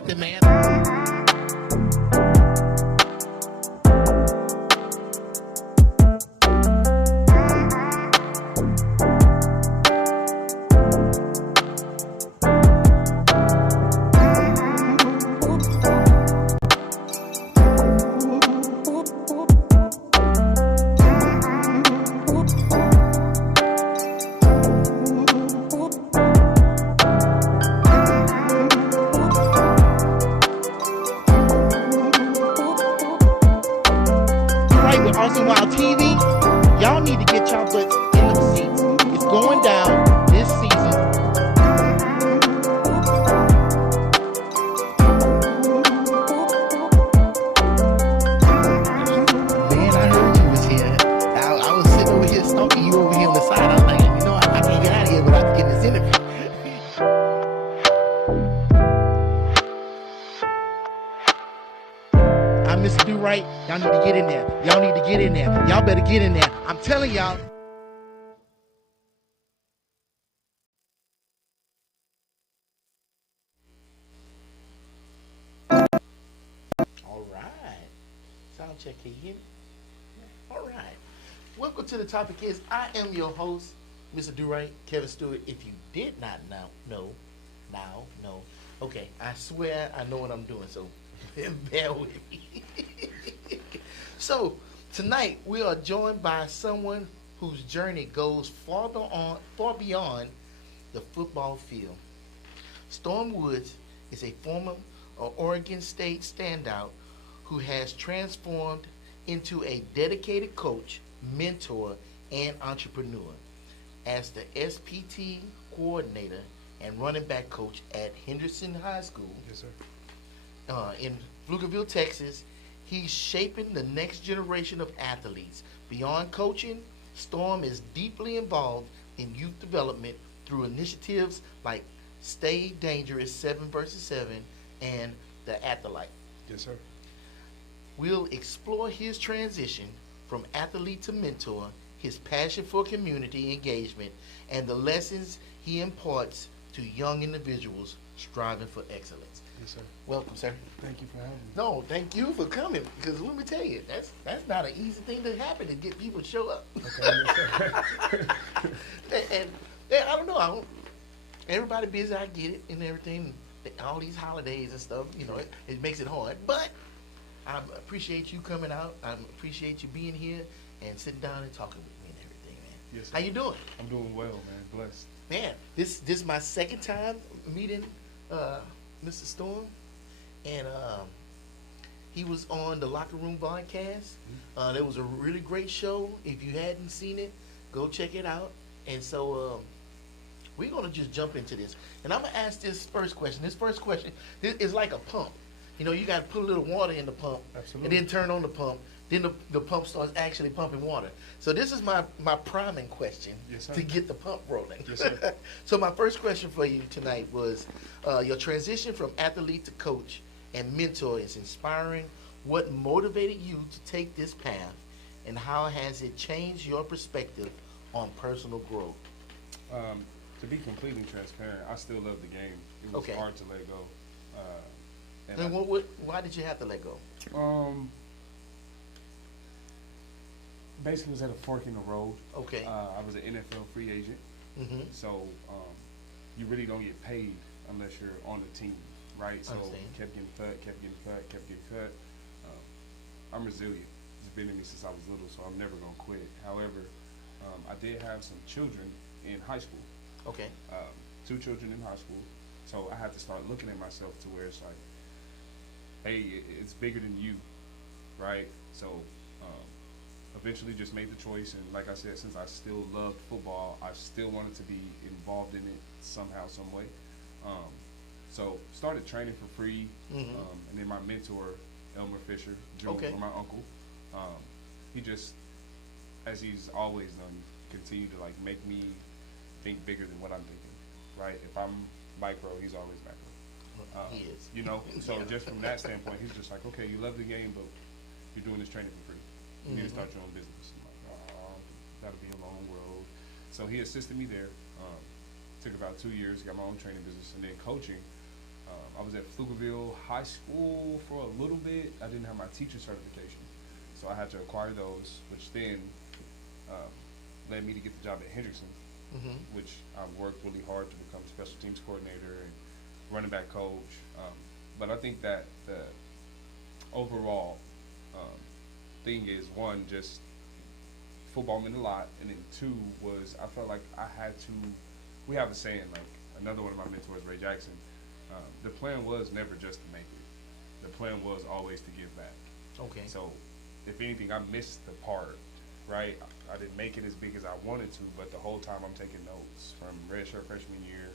nothing, man. Awesome Wild TV, y'all need to get y'all butts in the seats. It's going down this season. Man, I heard you was here. I was sitting over here stalking you over here on the side. I was like, you know, I can't get out of here without getting this interview. I'm Mr. Durite. Y'all need to get in there. Y'all need to get in there. Y'all better get in there. I'm telling y'all. All right. Sound check, can you hear me? All right. Welcome to the topic is I am your host, Mr. Durite, Kevin Stewart. If you did not know. Okay, I swear I know what I'm doing, so bear with me. So, tonight we are joined by someone whose journey goes far beyond the football field. Storm Woods is a former Oregon State standout who has transformed into a dedicated coach, mentor, and entrepreneur. As the SPT coordinator and running back coach at Henderson High School, yes, sir, in Pflugerville, Texas, he's shaping the next generation of athletes. Beyond coaching, Storm is deeply involved in youth development through initiatives like Stay Dangerous 7 vs. 7 and the Athelight. yes, sir. We'll explore his transition from athlete to mentor, his passion for community engagement, and the lessons he imparts to young individuals striving for excellence. Yes, sir. Welcome, sir. Thank you for having me. No, thank you for coming, because let me tell you, that's not an easy thing to happen to get people to show up. Okay, yes, sir. and I don't know, everybody busy, I get it, and everything, all these holidays and stuff, you know, it makes it hard, but I appreciate you coming out. I appreciate you being here and sitting down and talking with me and everything, man. Yes, sir. How you doing? I'm doing well, man. Blessed. Man, this is my second time meeting Mr. Storm, and he was on the Locker Room podcast. There was a really great show. If you hadn't seen it, go check it out. And so we're gonna just jump into this, and I'm gonna ask this first question. This first question is like a pump. You know, you got to put a little water in the pump, Absolutely. and then turn on the pump. Then the pump starts actually pumping water. So this is my priming question, yes, sir, to get the pump rolling. Yes, sir. So my first question for you tonight was your transition from athlete to coach and mentor is inspiring. What motivated you to take this path, and how has it changed your perspective on personal growth? To be completely transparent, I still love the game. It was Okay. hard to let go. And why did you have to let go? Basically, it was at a fork in the road. Okay. I was an NFL free agent, Mm-hmm. so you really don't get paid unless you're on the team, right? So Understand. kept getting cut. I'm resilient. It's been in me since I was little, so I'm never gonna quit. However, I did have some children in high school. Okay. 2 children in high school, so I had to start looking at myself to where it's like, hey, it's bigger than you, right? So eventually just made the choice, and like I said, since I still loved football, I still wanted to be involved in it somehow, some way. So started training for free, Mm-hmm. and then my mentor, Elmer Fisher, Jr., Okay. or my uncle, he just, as he's always done, continued to like make me think bigger than what I'm thinking, right? If I'm micro, he's always macro. He is. You know, so Yeah. just from that standpoint, he's just like, okay, you love the game, but you're doing this training for free. You need to start your own business. I'm like, oh, that'll be a long road. So he assisted me there. Took about 2 years, got my own training business, and then coaching. I was at Pflugerville High School for a little bit. I didn't have my teacher certification, so I had to acquire those, which then um, led me to get the job at Hendrickson, which I worked really hard to become special teams coordinator and running back coach. But I think that the overall thing is, one, just football meant a lot, and then two was I felt like I had to. We have a saying, like another one of my mentors, Ray Jackson. The plan was never just to make it. The plan was always to give back. Okay. So, if anything, I missed the part, right? I didn't make it as big as I wanted to, but the whole time I'm taking notes from redshirt freshman year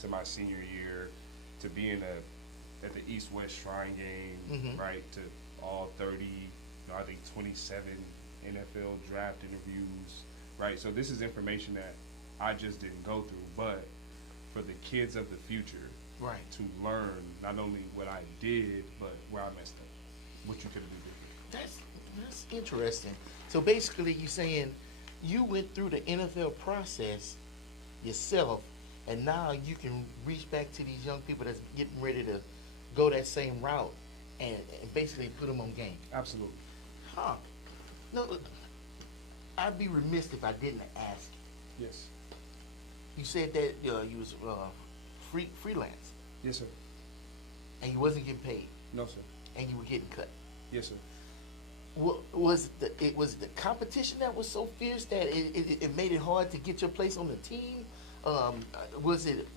to my senior year to being at the East-West Shrine game, right, to all 30, I think 27 NFL draft interviews, right? So this is information that I just didn't go through, but for the kids of the future, right, to learn not only what I did, but where I messed up, what you could have done. That's interesting. So basically, you're saying you went through the NFL process yourself, and now you can reach back to these young people that's getting ready to go that same route and basically put them on game. Absolutely. Huh. No, I'd be remiss if I didn't ask. Yes. You said that you was freelance. Yes, sir. And you wasn't getting paid. No, sir. And you were getting cut. Yes, sir. Was the competition that was so fierce that it made it hard to get your place on the team? Was it?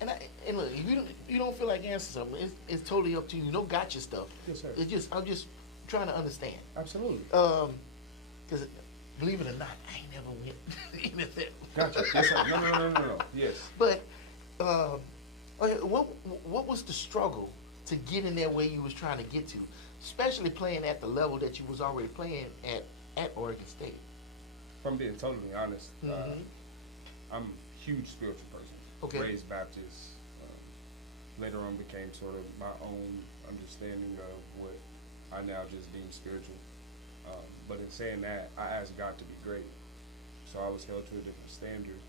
And look, if you don't feel like answering something, it's totally up to you. No gotcha stuff. Yes, sir. I'm just trying to understand. Absolutely. Because believe it or not, I ain't never went to the NFL. Gotcha. Yes, sir. No. Yes. But okay, what was the struggle to get in there where you was trying to get to, especially playing at the level that you was already playing at Oregon State? If I'm being totally honest, I'm a huge spiritual person. Okay. Raised Baptist. Later on became sort of my own understanding of what I now just deem spiritual. But in saying that, I asked God to be great. So I was held to a different standard.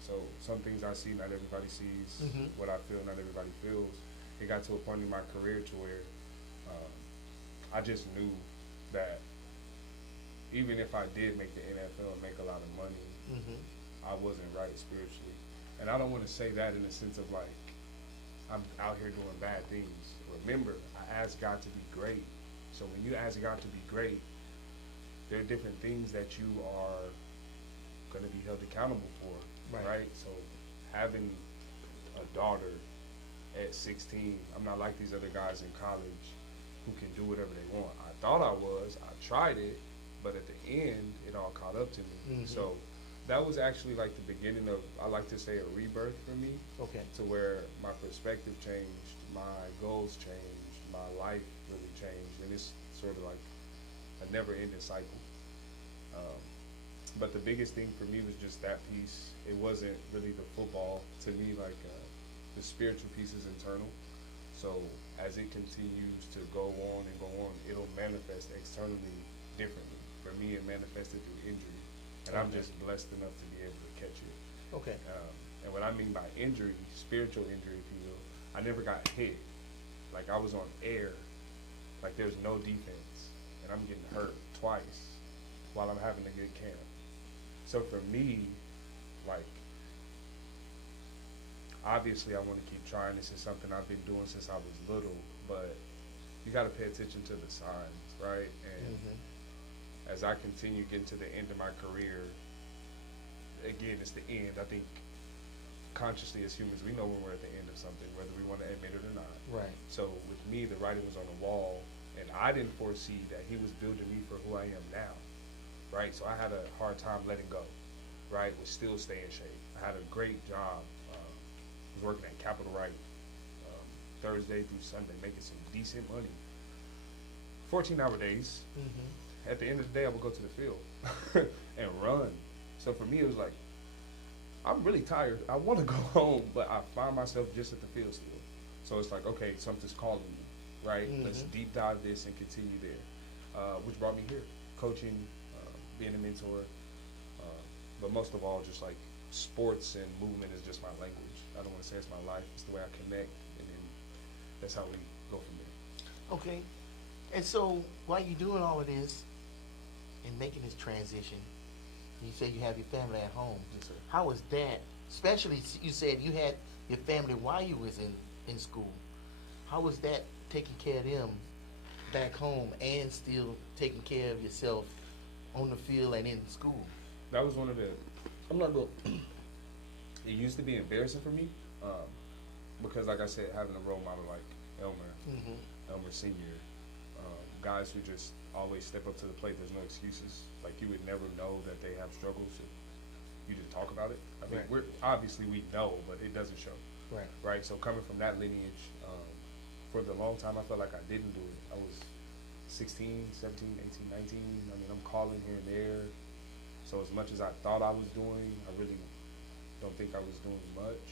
So some things I see, not everybody sees. What I feel, not everybody feels. It got to a point in my career to where I just knew that even if I did make the NFL and make a lot of money, I wasn't right spiritually. And I don't want to say that in the sense of like I'm out here doing bad things. Remember, I asked God to be great. So when you ask God to be great, there are different things that you are going to be held accountable for, right? So having a daughter at 16, I'm not like these other guys in college who can do whatever they want. I thought I was. I tried it, but at the end, it all caught up to me. So that was actually like the beginning of, I like to say, a rebirth for me. Okay. To where my perspective changed, my goals changed, my life really changed, and it's sort of like a never-ending cycle. But the biggest thing for me was just that piece. It wasn't really the football. To me, like the spiritual piece is internal. So as it continues to go on, it'll manifest externally differently. For me, it manifested through injury. And I'm just blessed enough to be able to catch it. Okay. And what I mean by injury, spiritual injury, if you will, I never got hit. Like I was on air. Like there's no defense. And I'm getting hurt twice while I'm having a good camp. So for me, like, obviously I want to keep trying. This is something I've been doing since I was little, but you got to pay attention to the signs, right? And as I continue getting to the end of my career, again, it's the end. I think consciously as humans, we know when we're at the end of something, whether we want to admit it or not. Right. So with me, the writing was on the wall, and I didn't foresee that he was building me for who I am now, right? So I had a hard time letting go, right? But still stay in shape. I had a great job. Was working at Capital Right Thursday through Sunday, making some decent money. 14-hour days. At the end of the day, I would go to the field and run. So for me, it was like, I'm really tired. I want to go home, but I find myself just at the field still. So it's like, okay, something's calling me, right? Let's deep dive this and continue there, which brought me here. Coaching, being a mentor, but most of all, just like sports and movement is just my language. I don't want to say it's my life. It's the way I connect and that's how we go from there. Okay. And so while you're doing all of this and making this transition, you say you have your family at home. Yes, sir. How was that? Especially you said you had your family while you was in school. How was that taking care of them back home and still taking care of yourself on the field and in school? That was one of the. I'm not going. It used to be embarrassing for me, because, like I said, having a role model like Elmer, Mm-hmm. Elmer Senior, guys who just always step up to the plate. There's no excuses. Like, you would never know that they have struggles if you didn't talk about it. I mean, Right. we're obviously we know, but it doesn't show. Right. Right. So coming from that lineage, for the long time, I felt like I didn't do it. I was 16, 17, 18, 19. I mean, I'm calling here and there. So as much as I thought I was doing, I really don't think I was doing much.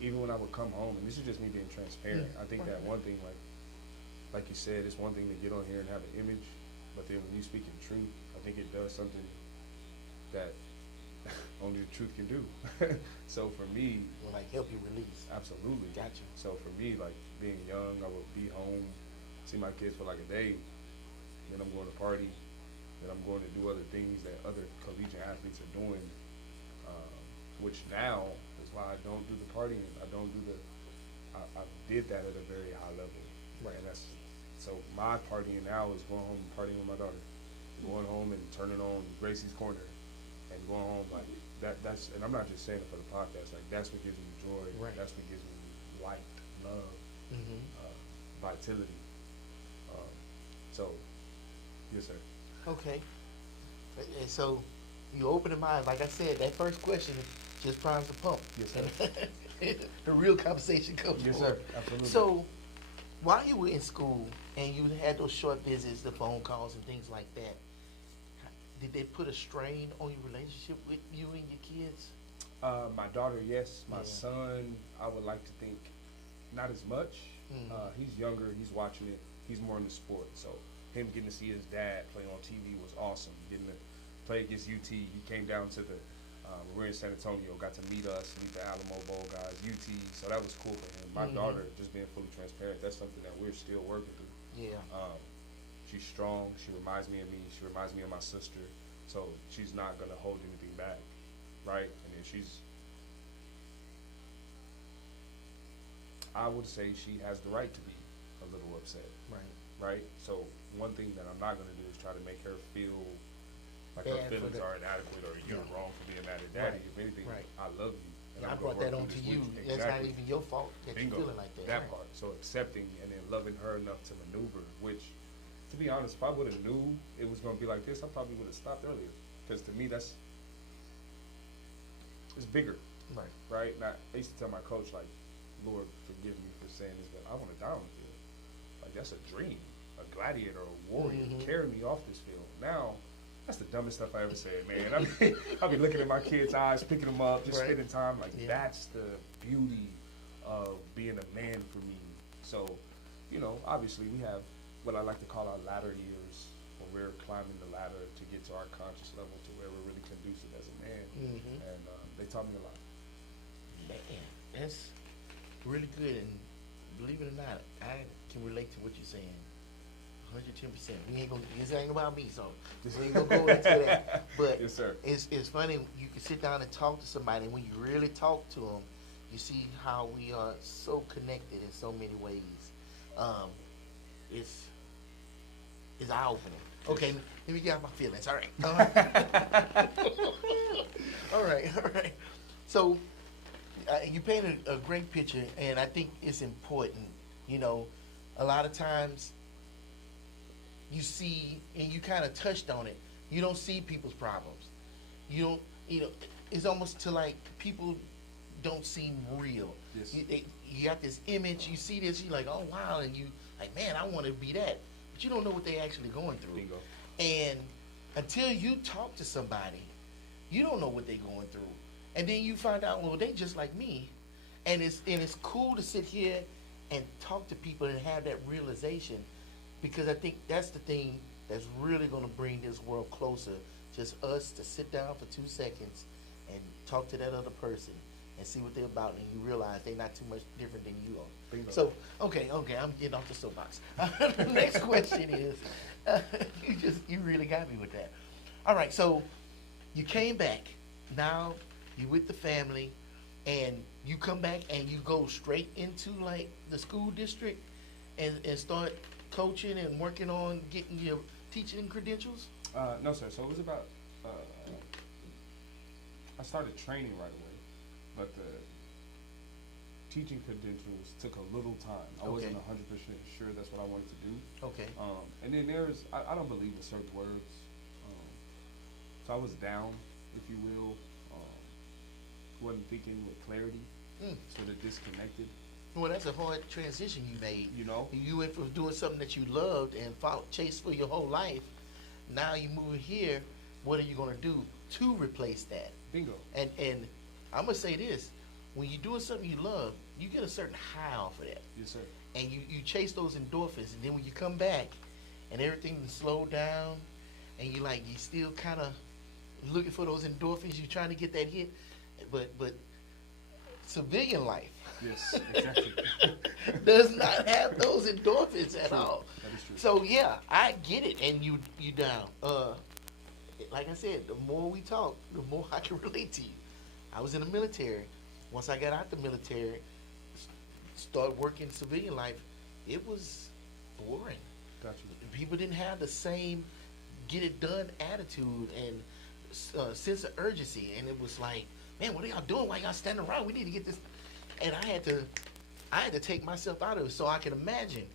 Even when I would come home, and this is just me being transparent, I think that one thing, like you said, it's one thing to get on here and have an image, but then when you speak in truth, I think it does something that only the truth can do. So for me, Will like help you release. absolutely. Gotcha. So for me, like being young, I would be home, see my kids for like a day, then I'm going to party, then I'm going to do other things that other collegiate athletes are doing, which now is why I don't do the partying. I don't do the. I did that at a very high level, Right. and that's so my partying now is going home and partying with my daughter, going home and turning on Gracie's Corner, and going home like that. That's and I'm not just saying it for the podcast. Like that's what gives me joy. Right. That's what gives me light, love, Mm-hmm. vitality. So, yes, sir. Okay. And so you open the mind. Like I said, that first question just primes the pump. Yes, sir. The real conversation comes Yes, forward. sir. Absolutely. So while you were in school and you had those short visits, the phone calls and things like that, did they put a strain on your relationship with you and your kids? My daughter, yes. My Yeah. son, I would like to think, not as much. Mhm. He's younger. He's watching it. He's more into sport. So him getting to see his dad play on TV was awesome. Getting to play against UT. He came down to the. We're in San Antonio. Got to meet us, meet the Alamo Bowl guys, UT. So that was cool for him. My Mhm. daughter, just being fully transparent, that's something that we're still working through. Yeah. She's strong. She reminds me of me. She reminds me of my sister. So she's not gonna hold anything back, right? And then I would say she has the right to be a little upset, Right. right? So one thing that I'm not gonna do is try to make her feel like Bad her for feelings the- are inadequate or you're Yeah. wrong for being mad at daddy. Right. If anything, Right. I love you. And I I'm brought gonna that work on through to this you. with That's not Exactly. even your fault that Bingo. you're feeling like that. That Right. part. So accepting and then loving her enough to maneuver, which, to be honest, if I would have knew it was going to be like this, I probably would have stopped earlier. Because to me, it's bigger, Right. right? And I used to tell my coach, like, Lord, forgive me for saying this, but I want to die on the field. Like, that's a dream. A gladiator, a warrior, Mhm. carry me off this field. Now, that's the dumbest stuff I ever said, man. I'll be looking at my kids' eyes, picking them up, just Right. spending time. Like, Yeah. that's the beauty of being a man for me. So, obviously we have what I like to call our latter years when we're climbing the ladder to get to our conscious level to where we're really conducive as a man. Mhm. And they taught me a lot. Man, that's really good. And believe it or not, I can relate to what you're saying. 110%. This ain't about me, so this ain't gonna go into that. But Yes, sir. it's funny. You can sit down and talk to somebody, and when you really talk to them, you see how we are so connected in so many ways. It's eye opening. Okay, let me get out my feelings. All right. All right. So you painted a great picture, and I think it's important. A lot of times you see, and you kind of touched on it, you don't see people's problems. You don't, it's almost to like people don't seem real. Yes. You got this image, you see this, you're like, oh wow, and you like, man, I want to be that. But you don't know what they're actually going through. Bingo. And until you talk to somebody, you don't know what they're going through. And then you find out, well, they just like me. And it's cool to sit here and talk to people and have that realization, because I think that's the thing that's really going to bring this world closer. Just us to sit down for 2 seconds and talk to that other person and see what they're about, and you realize they're not too much different than you are. Bingo. So, okay, I'm getting off the soapbox. The next question is, you really got me with that. All right, so you came back. Now you with the family, and you come back and you go straight into like the school district, and start coaching and working on getting your teaching credentials. No, sir. So it was about. I started training right away, but the teaching credentials took a little time. I wasn't 100% sure that's what I wanted to do. Okay. And then I don't believe in certain words. So I was down, if you will. Wasn't thinking with clarity, sort of disconnected. Well, that's a hard transition you made. You know? You went from doing something that you loved and chased for your whole life. Now you moving here. What are you gonna do to replace that? Bingo. And I'm gonna say this: when you're doing something you love, you get a certain high off of that. Yes, sir. And you chase those endorphins, and then when you come back, and everything is slowed down, and you still kind of looking for those endorphins. You're trying to get that hit, but civilian life. Yes, exactly. does not have those endorphins at all. That is true. So yeah, I get it, and you down. Like I said, the more we talk, the more I can relate to you. I was in the military. Once I got out the military, started working civilian life, it was boring. Got you. People didn't have the same get it done attitude and sense of urgency, and it was like, man, what are y'all doing? Why y'all standing around? We need to get this. And I had to take myself out of it. So I can imagine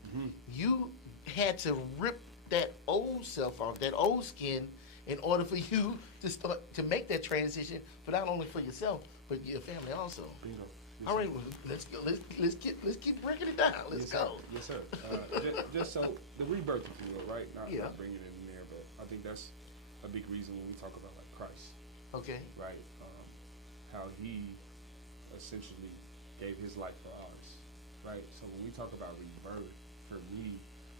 you had to rip that old self off, that old skin, in order for you to start to make that transition, but not only for yourself, but your family also. Bingo. Yes, All right, sir. well, let's go. Let's keep breaking it down. Let's Yes, go. Sir. Yes, sir. Just so the rebirth, if you will, right? Not bringing it in there, but I think that's a big reason when we talk about like Christ, Okay. right? How he essentially gave his life for ours, right? So when we talk about rebirth, for me,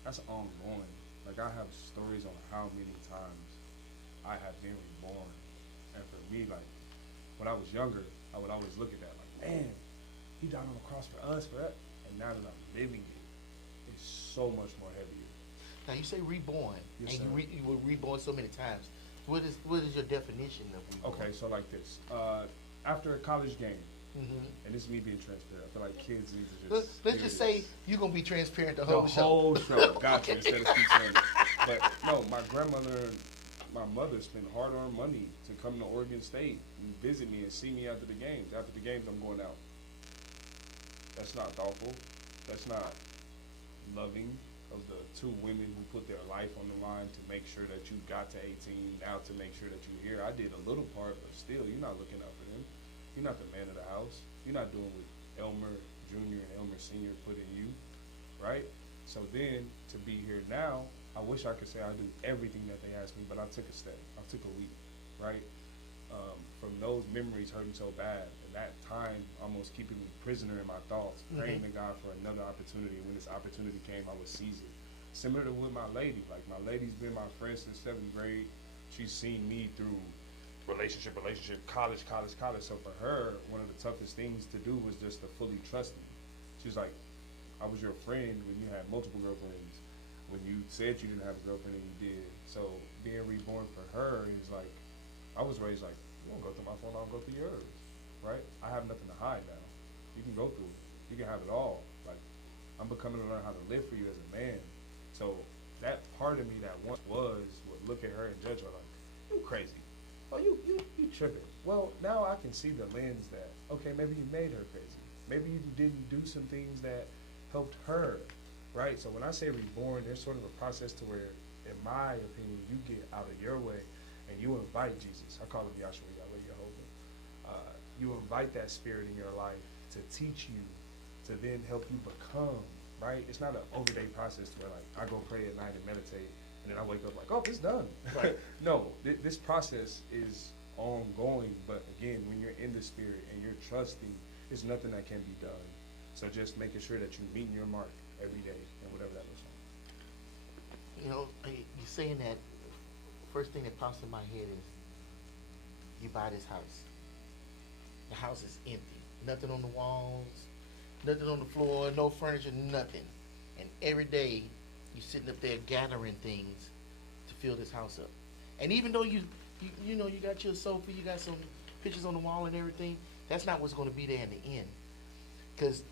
that's ongoing. Like I have stories on how many times I have been reborn, and for me, like when I was younger, I would always look at that like, man, he died on the cross for us, for that. And now that I'm living it, it's so much more heavier. Now you say reborn, Yes, and sir. you were reborn so many times. What is your definition of reborn? Okay, so like this. After a college game, Mm-hmm. and this is me being transparent, I feel like kids need to just Let's hear just say this. you're gonna be transparent the The whole show. whole show. Gotcha. Okay. Instead of speech language. But no, my grandmother, my mother spent hard-earned money to come to Oregon State and visit me and see me after the games. After the games, I'm going out. That's not thoughtful. That's not loving of the two women who put their life on the line to make sure that you got to 18, now to make sure that you're here. I did a little part, but still, you're not looking out for them. You're not the man of the house. You're not doing what Elmer Jr. and Elmer Sr. put in you, right? So then, to be here now, I wish I could say I do everything that they asked me, but I took a step. I took a leap, right? From those memories hurting so bad, and that time almost keeping me prisoner in my thoughts, praying to God for another opportunity. When this opportunity came, I would seize it. Similar to with my lady. Like, my lady's been my friend since 7th grade. She's seen me through relationship, college. So for her, one of the toughest things to do was just to fully trust me. She was like, I was your friend when you had multiple girlfriends, when you said you didn't have a girlfriend and you did. So being reborn for her is like, I was raised like, you don't go through my phone, I don't go through yours, right? I have nothing to hide now. You can go through it. You can have it all. Like, I'm becoming to learn how to live for you as a man. So that part of me that once would look at her and judge her like, you crazy. Oh, you tripping. Well, now I can see the lens that, okay, maybe you made her crazy. Maybe you didn't do some things that helped her, right? So when I say reborn, there's sort of a process to where, in my opinion, you get out of your way and you invite Jesus. I call him Yahshua, Yahweh, Jehovah. You invite that spirit in your life to teach you, to then help you become, right? It's not an overday process where like I go pray at night and meditate, and then I wake up like, oh, it's done. Right. No, this process is ongoing, but again, when you're in the spirit and you're trusting, there's nothing that can be done. So just making sure that you're meeting your mark every day and whatever that looks like. You know, you saying that, first thing that pops in my head is you buy this house. The house is empty. Nothing on the walls. nothing on the floor, no furniture, nothing. And every day you sitting up there gathering things to fill this house up. And even though you know you got your sofa, you got some pictures on the wall and everything, that's not what's going to be there in the end. Because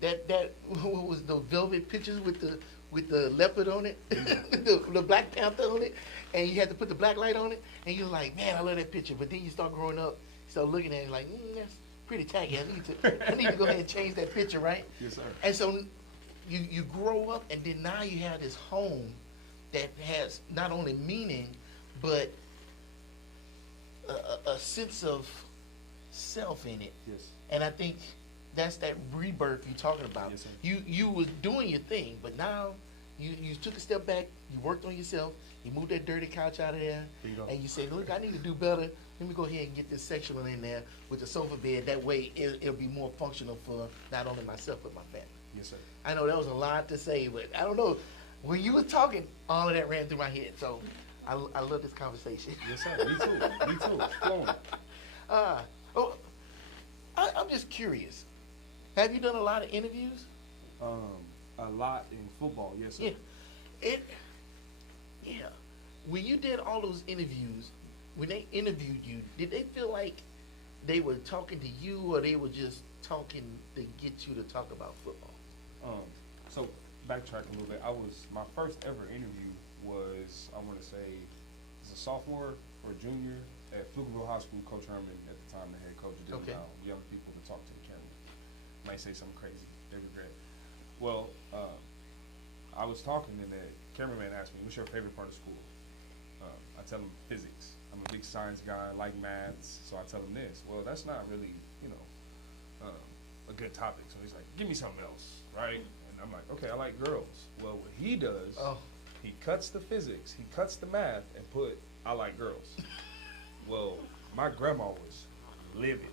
that what was the velvet pictures with the leopard on it, the Black Panther on it, and you had to put the black light on it, and you're like, man, I love that picture. But then you start growing up, you start looking at it like, that's pretty tacky. I need to go ahead and change that picture, right? Yes, sir. And so you grow up, and then now you have this home that has not only meaning, but a sense of self in it. Yes. And I think that's that rebirth you're talking about. Yes, sir. You was doing your thing, but now you took a step back, you worked on yourself, you moved that dirty couch out of there, and you said, look, I need to do better. Let me go ahead and get this sectional in there with the sofa bed. That way it'll be more functional for not only myself, but my family. Yes, sir. I know that was a lot to say, but I don't know. When you were talking, all of that ran through my head. So I love this conversation. Yes, sir. Me too. Me too. Flowing. I'm just curious. Have you done a lot of interviews? A lot in football, yes, sir. Yeah. When you did all those interviews, when they interviewed you, did they feel like they were talking to you, or they were just talking to get you to talk about football? So backtrack a little bit. My first ever interview was, I want to say, as a sophomore or junior at Pflugerville High School. Coach Herman at the time, the head coach, didn't allow young people to talk to the camera. Might say something crazy, they regret. Well, I was talking, and the cameraman asked me, "What's your favorite part of school?" I tell him physics. I'm a big science guy, I like maths, so I tell him this. Well, that's not really, a good topic. So he's like, "Give me something else, right?" And I'm like, "Okay, I like girls." Well, what he does, he cuts the physics, he cuts the math, and put, "I like girls." Well, my grandma was livid.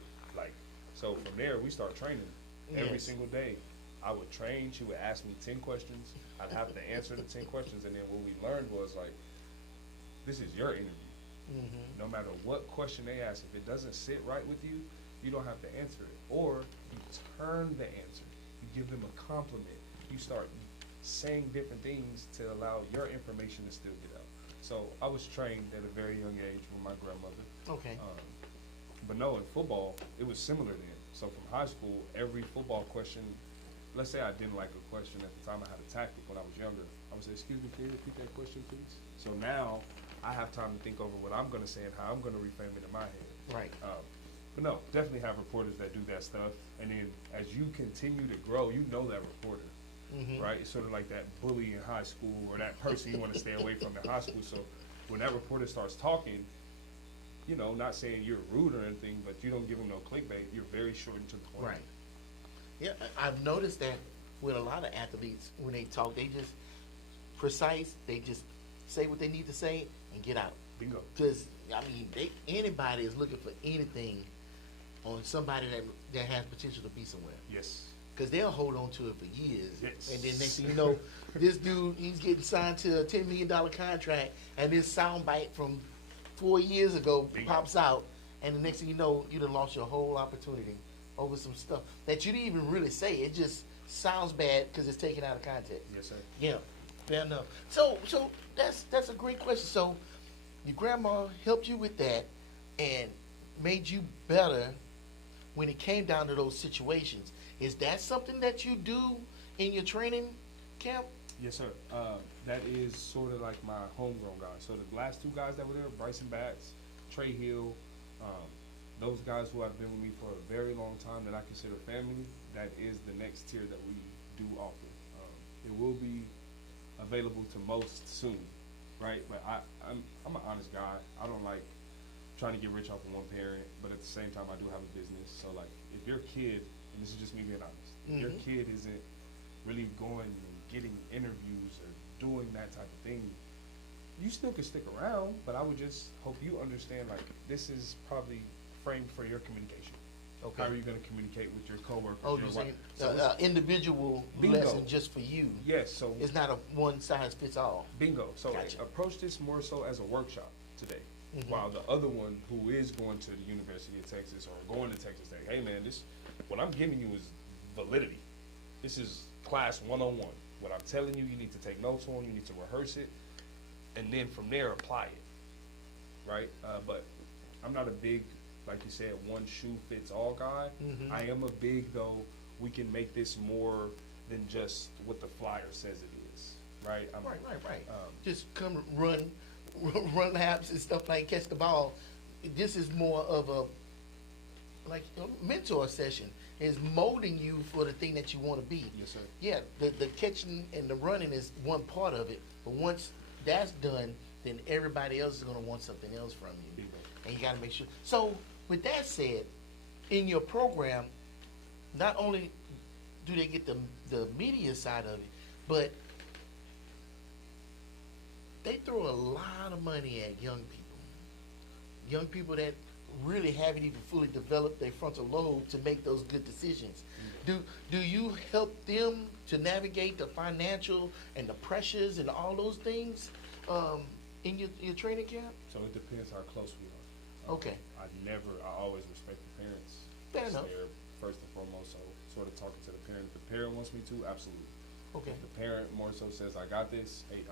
So from there, we start training every single day. I would train, she would ask me 10 questions. I'd have to answer the 10 questions, and then what we learned was, this is your interview. Mm-hmm. No matter what question they ask, if it doesn't sit right with you, you don't have to answer it. Or you turn the answer. You give them a compliment. You start saying different things to allow your information to still get out. So I was trained at a very young age with my grandmother. Okay. But no, in football, it was similar then. So from high school, every football question, let's say I didn't like a question at the time, I had a tactic when I was younger. I would say, "Excuse me, can you repeat that question, please?" So now I have time to think over what I'm going to say and how I'm going to reframe it in my head. Right. But no, definitely have reporters that do that stuff. And then as you continue to grow, you know that reporter, right? It's sort of like that bully in high school, or that person you want to stay away from in high school. So when that reporter starts talking, not saying you're rude or anything, but you don't give them no clickbait. You're very short and to the point. Right. Yeah, I've noticed that with a lot of athletes, when they talk, they just precise. They just say what they need to say and get out. Bingo. Because anybody is looking for anything on somebody that has potential to be somewhere. Yes. Because they'll hold on to it for years. Yes. And then next thing you know, this dude, he's getting signed to a $10 million contract, and this soundbite from 4 years ago pops out, and the next thing you know, you done lost your whole opportunity over some stuff that you didn't even really say. It just sounds bad because it's taken out of context. Yes, sir. Yeah, fair enough. So that's a great question. So your grandma helped you with that and made you better when it came down to those situations. Is that something that you do in your training camp? Yes, sir. That is sort of like my homegrown guys. So the last two guys that were there, Bryson Batts, Trey Hill, those guys who have been with me for a very long time that I consider family, that is the next tier that we do offer. It will be available to most soon, right? But I'm an honest guy. I don't like trying to get rich off of one parent, but at the same time, I do have a business. So, if your kid, and this is just me being honest, if your kid isn't really going and getting interviews or doing that type of thing, you still can stick around, but I would just hope you understand, this is probably framed for your communication. Okay. How are you going to communicate with your coworkers? Oh, you're saying individual lesson just for you. Yes. So it's not a one size fits all. Bingo. So gotcha. Approach this more so as a workshop today. While the other one who is going to the University of Texas or going to Texas Tech, hey man, what I'm giving you is validity. This is class 101. What I'm telling you, you need to take notes on, you need to rehearse it, and then from there apply it, right? But I'm not a big, like you said, one shoe fits all guy. Mhm. I am a big, though, we can make this more than just what the flyer says it is, right? Right. Just come run, run laps and stuff like catch the ball. This is more of a like a mentor session. Is molding you for the thing that you want to be. Yes, sir. Yeah, the catching and the running is one part of it, but once that's done, then everybody else is going to want something else from you, Bingo. and you got to make sure. So, with that said, in your program, not only do they get the media side of it, but they throw a lot of money at young people that really haven't even fully developed their frontal lobe to make those good decisions. Do you help them to navigate the financial and the pressures and all those things in your training camp? So it depends how close we are. Okay. I always respect the parents. Fair enough. They're first and foremost, so sort of talking to the parent. If the parent wants me to, absolutely. Okay. If the parent more so says, I got this, hey,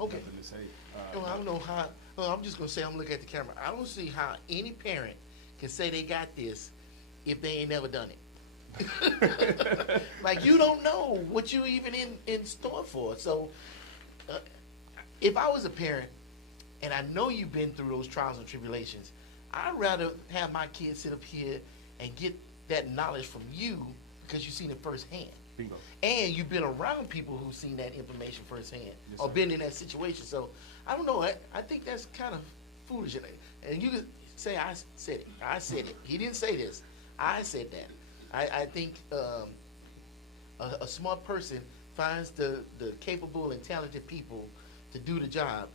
Okay. nothing to say. Well, I don't know how. Well, I'm just gonna say I'm looking at the camera. I don't see how any parent can say they got this if they ain't never done it. Like you don't know what you even in store for. So, if I was a parent and I know you've been through those trials and tribulations, I'd rather have my kids sit up here and get that knowledge from you because you've seen it firsthand. Bingo. And you've been around people who've seen that information firsthand Yes, or sir. been in that situation. So I don't know. I think that's kind of foolish. And you could say I said it. I said it. He didn't say this. I said that. I think a smart person finds the capable and talented people to do the job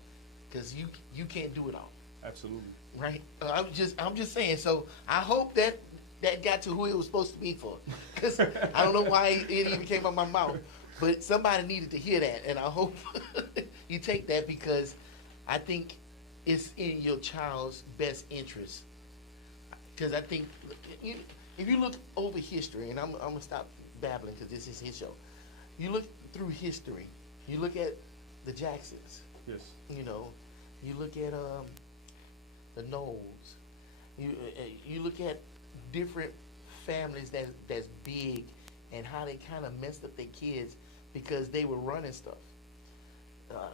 because you can't do it all. Absolutely. Right? I'm just saying. So I hope that got to who it was supposed to be for. Because I don't know why it even came out my mouth. But somebody needed to hear that. And I hope you take that because I think it's in your child's best interest. Because I think, if you look over history, and I'm going to stop babbling because this is his show. You look through history. You look at the Jacksons. Yes. You know, you look at the Knowles. You look at different families that's big and how they kind of messed up their kids because they were running stuff.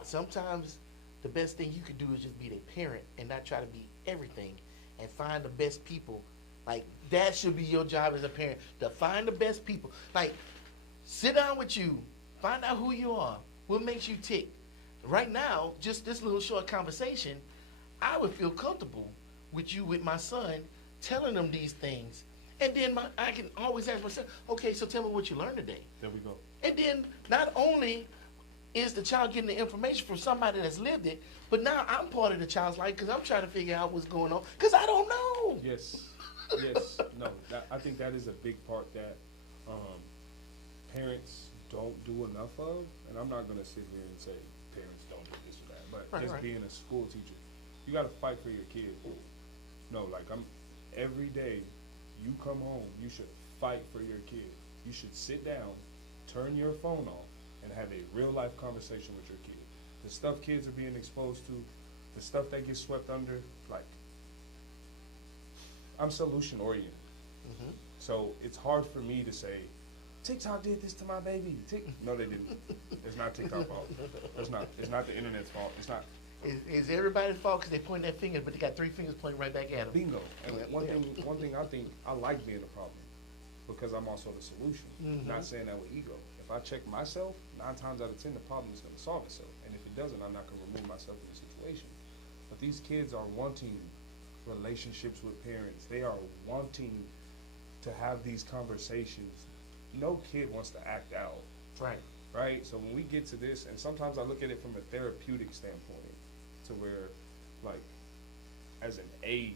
Sometimes the best thing you could do is just be their parent and not try to be everything and find the best people. Like that should be your job as a parent, to find the best people. Like sit down with you, find out who you are, what makes you tick. Right now, just this little short conversation, I would feel comfortable with you, with my son, telling them these things. And then I can always ask myself, okay, so tell me what you learned today. There we go. And then not only is the child getting the information from somebody that's lived it, but now I'm part of the child's life because I'm trying to figure out what's going on because I don't know. Yes. No, I think that is a big part that parents don't do enough of. And I'm not going to sit here and say parents don't do this or that. But just being a school teacher, you got to fight for your kid. No, like every day you come home, you should fight for your kid. You should sit down, turn your phone off, and have a real life conversation with your kid. The stuff kids are being exposed to, the stuff that gets swept under, like, I'm solution oriented. Mm-hmm. So it's hard for me to say, TikTok did this to my baby. No, they didn't. It's not TikTok's fault. It's not the internet's fault. It's not. It's everybody's fault because they point their fingers, but they got three fingers pointing right back at them. Bingo. And one thing I think I like being a problem because I'm also the solution. Mhm. Not saying that with ego. If I check myself, 9 times out of 10, the problem is going to solve itself. And if it doesn't, I'm not going to remove myself from the situation. But these kids are wanting relationships with parents. They are wanting to have these conversations. No kid wants to act out. Right. Right? So when we get to this, and sometimes I look at it from a therapeutic standpoint, to where, like, as an age,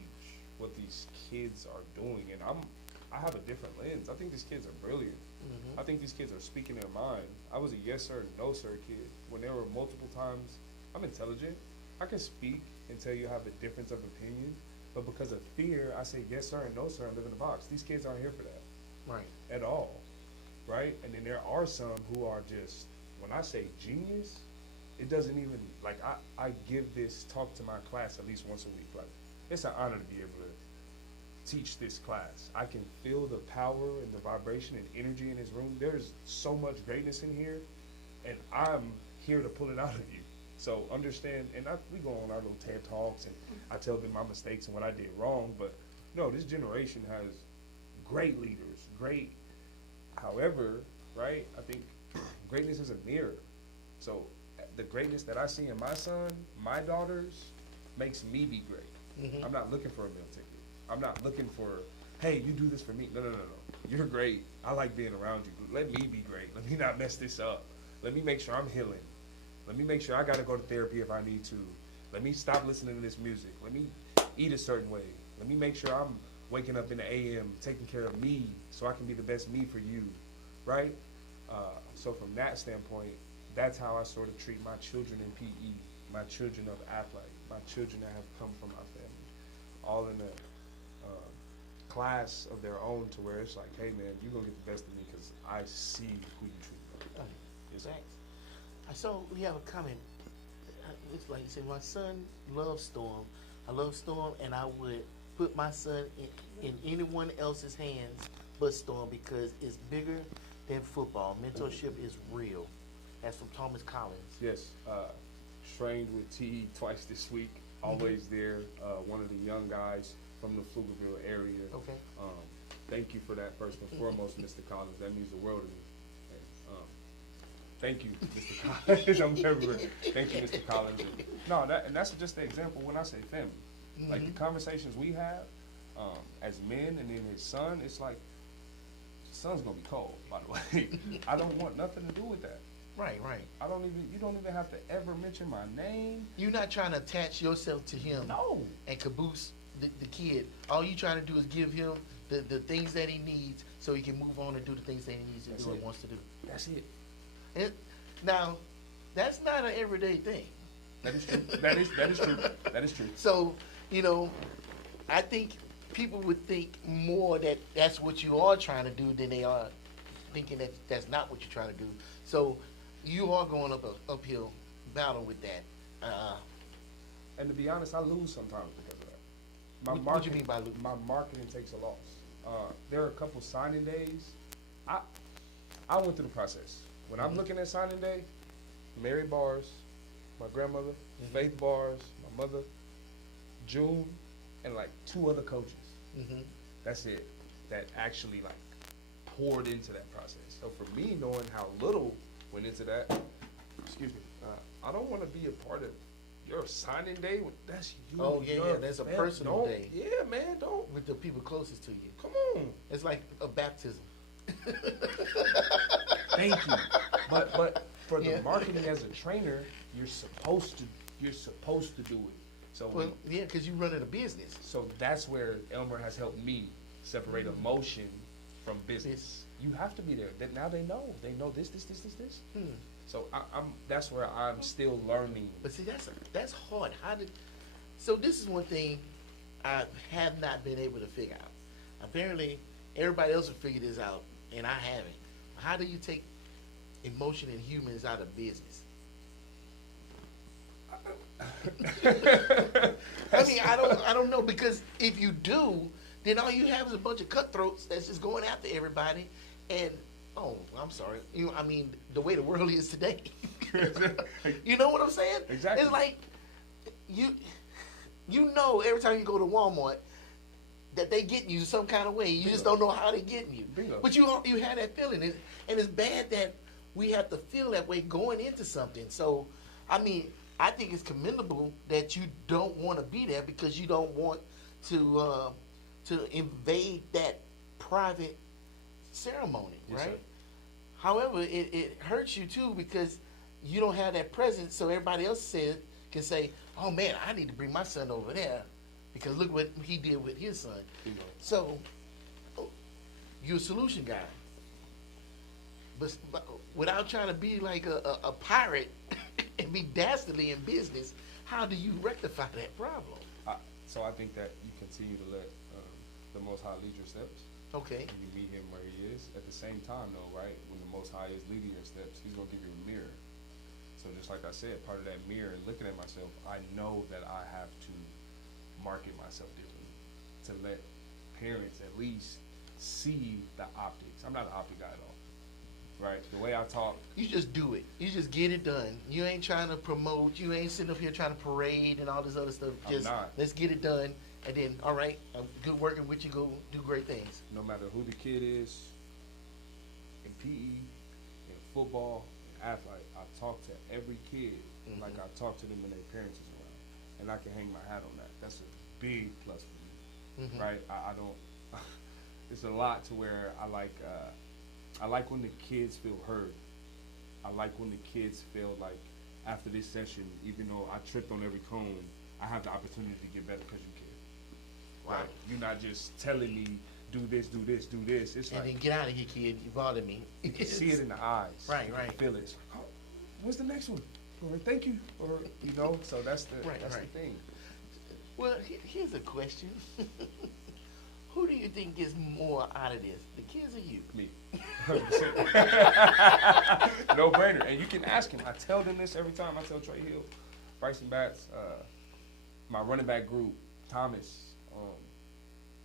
what these kids are doing, and I have a different lens. I think these kids are brilliant. Mm-hmm. I think these kids are speaking their mind. I was a yes sir, no sir kid. When there were multiple times, I'm intelligent. I can speak and tell you I have a difference of opinion, but because of fear, I say yes sir and no sir and live in a box. These kids aren't here for that. Right. at all, right? And then there are some who are just, when I say genius, it doesn't even, like, I give this talk to my class at least once a week. Like, it's an honor to be able to teach this class. I can feel the power and the vibration and energy in this room. There's so much greatness in here, and I'm here to pull it out of you. So understand, and we go on our little TED Talks, and I tell them my mistakes and what I did wrong, but no, this generation has great leaders, great, however, right, I think greatness is a mirror. So the greatness that I see in my son, my daughters, makes me be great. I'm not looking for a meal ticket. I'm not looking for, hey, you do this for me. No. You're great. I like being around you. Let me be great. Let me not mess this up. Let me make sure I'm healing. Let me make sure I got to go to therapy if I need to. Let me stop listening to this music. Let me eat a certain way. Let me make sure I'm waking up in the AM, taking care of me so I can be the best me for you, right? So from that standpoint, that's how I sort of treat my children in PE, my children of Athelight, my children that have come from my family, all in a class of their own, to where it's like, hey man, you're going to get the best of me because I see who you treat. Exactly. I saw we have a comment. It's like you said, my son loves Storm. I love Storm, and I would put my son in anyone else's hands but Storm because it's bigger than football. Mentorship is real. That's from Thomas Collins. Yes, trained with T twice this week, always there, one of the young guys from the Pflugerville area. Okay. Thank you for that first and foremost, Mr. Collins. That means the world to me. Thank you, Mr. Collins. I'm everywhere. Thank you, Mr. Collins. And that's just the example when I say family. Like the conversations we have as men, and then his son, it's like, his son's gonna be cold, by the way. I don't want nothing to do with that. Right. You don't even have to ever mention my name. You're not trying to attach yourself to him. No. And caboose the kid. All you trying to do is give him the things that he needs so he can move on and do the things that he needs to do and wants to do. That's it. Now, that's not an everyday thing. That is true. That is true. That is true. So, I think people would think more that that's what you are trying to do than they are thinking that that's not what you're trying to do. So, you are going up an uphill battle with that. And to be honest, I lose sometimes because of that. What do you mean by lose? My marketing takes a loss. There are a couple signing days. I went through the process. When I'm looking at signing day, Mary Bars, my grandmother, Faith Bars, my mother, June, and like 2 other coaches. That's it. That actually like poured into that process. So for me, knowing how little went into that, I don't want to be a part of your signing day. That's you. Oh yeah, that's a personal day. Yeah, man, don't. With the people closest to you. Come on. It's like a baptism. Thank you. But for the marketing as a trainer, you're supposed to do it. So because you running a business. So that's where Elmer has helped me separate emotion from business. You have to be there. Now they know. They know this. So that's where I'm still learning. But see, that's hard. So this is one thing I have not been able to figure out. Apparently, everybody else will figure this out, and I haven't. How do you take emotion and humans out of business? I mean, I don't know, because if you do, then all you have is a bunch of cutthroats that's just going after everybody, and I'm sorry, the way the world is today. You know what I'm saying? Exactly. It's like every time you go to Walmart that they getting you some kind of way. You just don't know how they getting you. Bingo. But you have that feeling, and it's bad that we have to feel that way going into something. So, I think it's commendable that you don't want to be there because you don't want to invade that private ceremony, Yes, right? sir. However, it hurts you too because you don't have that presence, so everybody else can say, "Oh man, I need to bring my son over there because look what he did with his son." Bingo. So, you're a solution guy, but without trying to be like a pirate and be dastardly in business, how do you rectify that problem? So I think that you continue to let the Most High lead your steps. Okay. And you meet him where he is. At the same time, though, right, when the Most High is leading your steps, He's gonna give you a mirror. So just like I said, part of that mirror and looking at myself, I know that I have to market myself differently to let parents at least see the optics. I'm not an optic guy at all, right? The way I talk, You just do it. You just get it done. You ain't trying to promote. You ain't sitting up here trying to parade and all this other stuff. I'm Just not. let's get it done. And then, all right, I'm good working with you. Go do great things. no matter who the kid is, in PE, in football, in Athelight, I talk to every kid like I talk to them when their parents is around. And I can hang my hat on that. That's a big plus for me, right? I don't, it's a lot to where I like when the kids feel heard. I like when the kids feel like after this session, even though I tripped on every cone, I have the opportunity to get better because you care. Wow. Right? You're not just telling me, do this, do this, do this. It's And like, then get out of here, kid. You bothered me. you can see it in the eyes. Right, You right. can feel it. It's like, oh, what's the next one? Or thank you. Or, you know, so that's the Right, that's right. the thing. Well, here's a question. Who do you think gets more out of this, the kids or you? Me. 100%. No brainer. And you can ask him. I tell them this every time. I tell Trey Hill, Bryson Batts, my running back group, Thomas.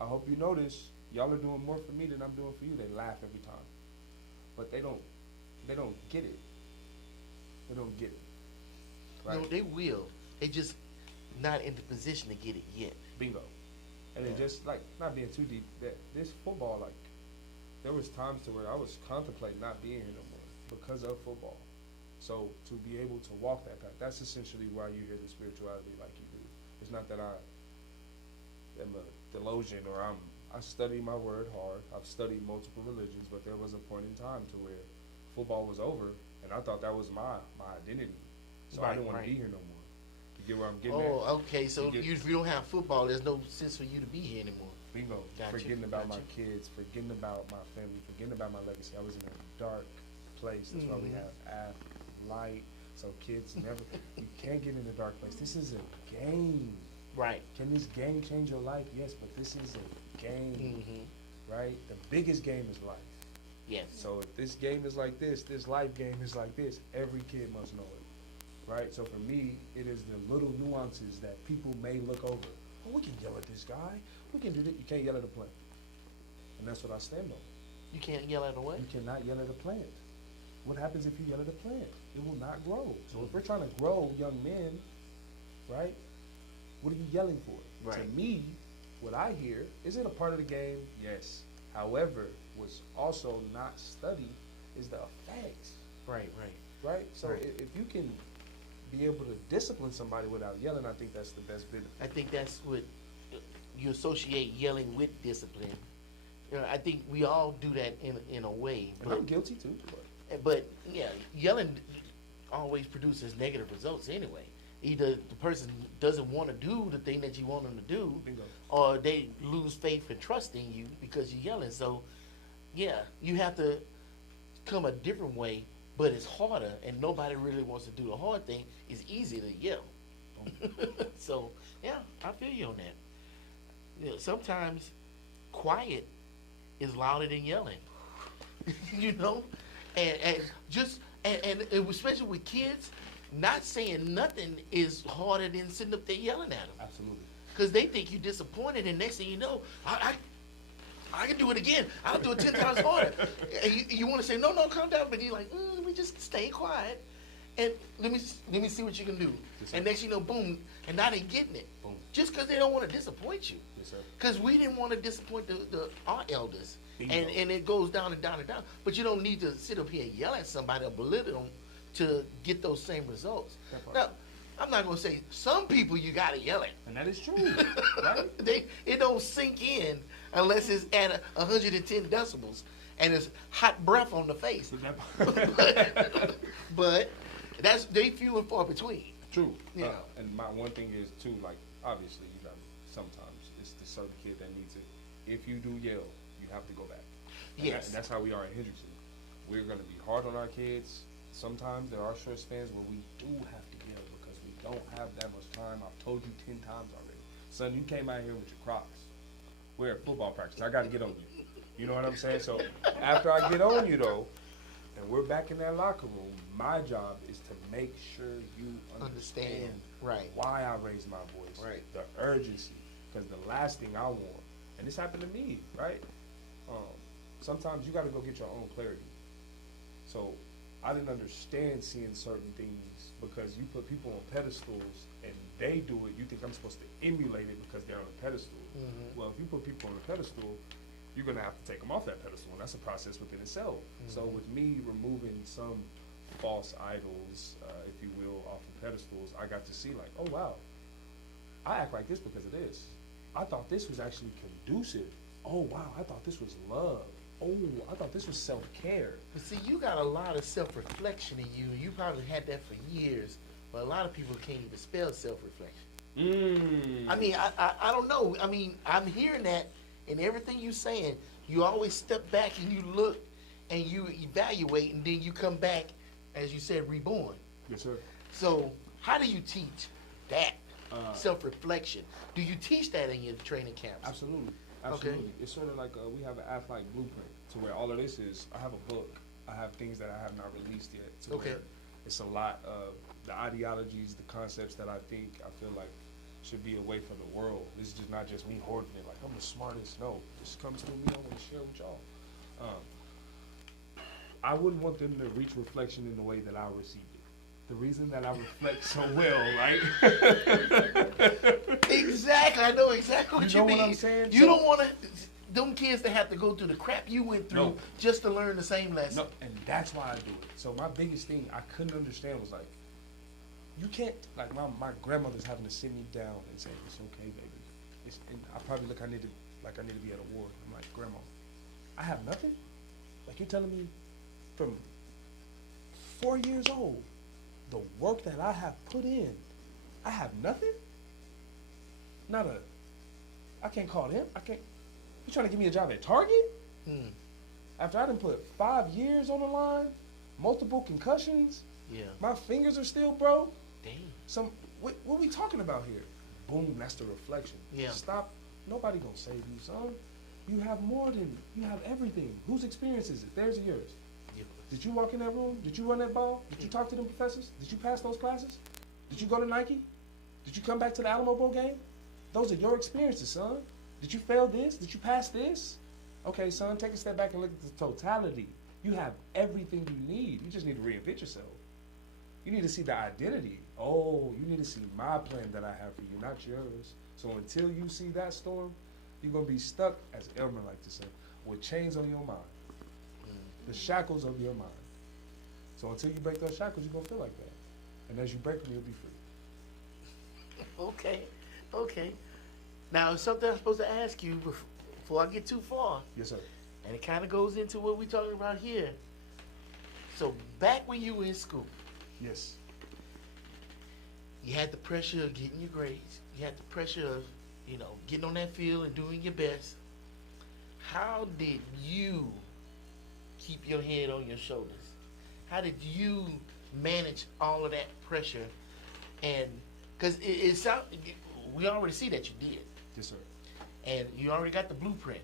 I hope you notice, y'all are doing more for me than I'm doing for you. They laugh every time. But they don't get it. They don't get it. Right? No, they will. They just not in the position to get it yet. Bingo. And Yeah. it just, like, not being too deep, that this football, like, there was times to where I was contemplating not being here no more because of football. So to be able to walk that path, that's essentially why you hear the spirituality like you do. It's not that I am a theologian or I study my word hard. I've studied multiple religions, but there was a point in time to where football was over, and I thought that was my identity. So I Right, didn't want right. to be here no more. You get where I'm getting at? Oh, okay. So You get- if you don't have football, there's no sense for you to be here anymore. Bingo. Gotcha, Forgetting about my gotcha. kids, forgetting about my family, forgetting about my legacy. I was in a dark place. That's why we Mhm. have Athelight. So kids never, you can't get in a dark place. This is a game. Right. Can this game change your life? Yes, but this is a game, Mm-hmm. right? The biggest game is life. Yes. So if this game is like this life game is like this, every kid must know it, right? So for me, it is the little nuances that people may look over. Oh, we can yell at this guy. We can do that. You can't yell at a plant. And that's what I stand on. You can't yell at a what? You cannot yell at a plant. What happens if you yell at a plant? It will not grow. So if we're trying to grow young men, right, what are you yelling for? Right. To me, what I hear, is it a part of the game? Yes. However, what's also not studied is the effects, Right, right. right? So Right. if you can be able to discipline somebody without yelling, I think that's the best benefit. I think that's what you associate yelling with discipline. You know, I think we all do that in a way, And I'm guilty too. but yeah, yelling always produces negative results anyway. Either the person doesn't want to do the thing that you want them to do, Bingo. or they lose faith and trust in you because you're yelling. So, yeah, you have to come a different way, but it's harder, and nobody really wants to do the hard thing. It's easy to yell. So, yeah, I feel you on that. You know, sometimes quiet is louder than yelling. You know, and especially with kids, not saying nothing is harder than sitting up there yelling at them. Absolutely. Because they think you're disappointed, and next thing you know, I can do it again. I'll do it 10 times harder. And you want to say, no, calm down, but you're like, let me just stay quiet, and let me see what you can do. Yes, sir. And next you know, boom, and now they're getting it. Boom. Just because they don't want to disappoint you. Yes, sir. Because we didn't want to disappoint our elders. Bingo. And it goes down and down and down. But you don't need to sit up here and yell at somebody or belittle them to get those same results. That part. Now, I'm not going to say some people you got to yell at. And that is true, right? It don't sink in unless it's at 110 decibels and it's hot breath on the face. But they few and far between. True. Yeah. And my one thing is too, like, obviously, you got sometimes it's the certain kid that needs it. If you do yell, you have to go back. And Yes. that's how we are in Hendrickson. We're going to be hard on our kids. Sometimes there are short spans where we do have to yell because we don't have that much time. I've told you 10 times already. Son, you came out here with your Crocs. We're at football practice. I got to get on you. You know what I'm saying? So after I get on you though, and we're back in that locker room, my job is to make sure you understand right why I raise my voice, right the urgency, because the last thing I want, and this happened to me, right? Sometimes you got to go get your own clarity. So I didn't understand seeing certain things because you put people on pedestals and they do it. You think I'm supposed to emulate it because they're on a pedestal. Mm-hmm. Well, if you put people on a pedestal, you're going to have to take them off that pedestal, and that's a process within itself. Mm-hmm. So with me removing some false idols, if you will, off of pedestals, I got to see like, oh wow, I act like this because of this. I thought this was actually conducive. Oh wow, I thought this was love. Oh, I thought this was self-care. But see, you got a lot of self-reflection in you. You probably had that for years, but a lot of people can't even spell self-reflection. I mean, I don't know. I mean, I'm hearing that in everything you're saying. You always step back and you look and you evaluate, and then you come back, as you said, reborn. Yes, sir. So how do you teach that self-reflection? Do you teach that in your training camps? Absolutely. Absolutely. Okay. It's sort of like we have an Athelight blueprint to where all of this is, I have a book. I have things that I have not released yet to where it's a lot of the ideologies, the concepts that I feel like should be a way for the world. This is just not just me hoarding it like I'm the smartest. No, this comes through me. I want to share with y'all. I wouldn't want them to reach reflection in the way that I received it. The reason that I reflect so well, right? Exactly. I know exactly what you mean. You know what I'm saying? You don't want them kids to have to go through the crap you went through just to learn the same lesson. No, and that's why I do it. So my biggest thing I couldn't understand was like, you can't, like my grandmother's having to sit me down and say, it's okay, baby. And I probably look, I need to be at a war. I'm like, Grandma, I have nothing? Like you're telling me from 4 years old, the work that I have put in, I have nothing? I can't call him. You trying to give me a job at Target? After I done put 5 years on the line, multiple concussions, my fingers are still broke. Damn. What we talking about here? Boom, that's the reflection. Yeah. Stop. Nobody gonna save you, son. You have you have everything. Whose experience is it? Theirs or yours? Did you walk in that room? Did you run that ball? Did you talk to them professors? Did you pass those classes? Did you go to Nike? Did you come back to the Alamo Bowl game? Those are your experiences, son. Did you fail this? Did you pass this? Okay, son, take a step back and look at the totality. You have everything you need. You just need to reinvent yourself. You need to see the identity. Oh, you need to see my plan that I have for you, not yours. So until you see that storm, you're going to be stuck, as Elmer liked to say, with chains on your mind. The shackles of your mind. So until you break those shackles, you're going to feel like that. And as you break them, you'll be free. Okay. Now, it's something I'm supposed to ask you before I get too far. Yes, sir. And it kind of goes into what we're talking about here. So back when you were in school. Yes. You had the pressure of getting your grades. You had the pressure of, getting on that field and doing your best. How did you keep your head on your shoulders? How did you manage all of that pressure? And because we already see that you did. Yes, sir. And you already got the blueprint.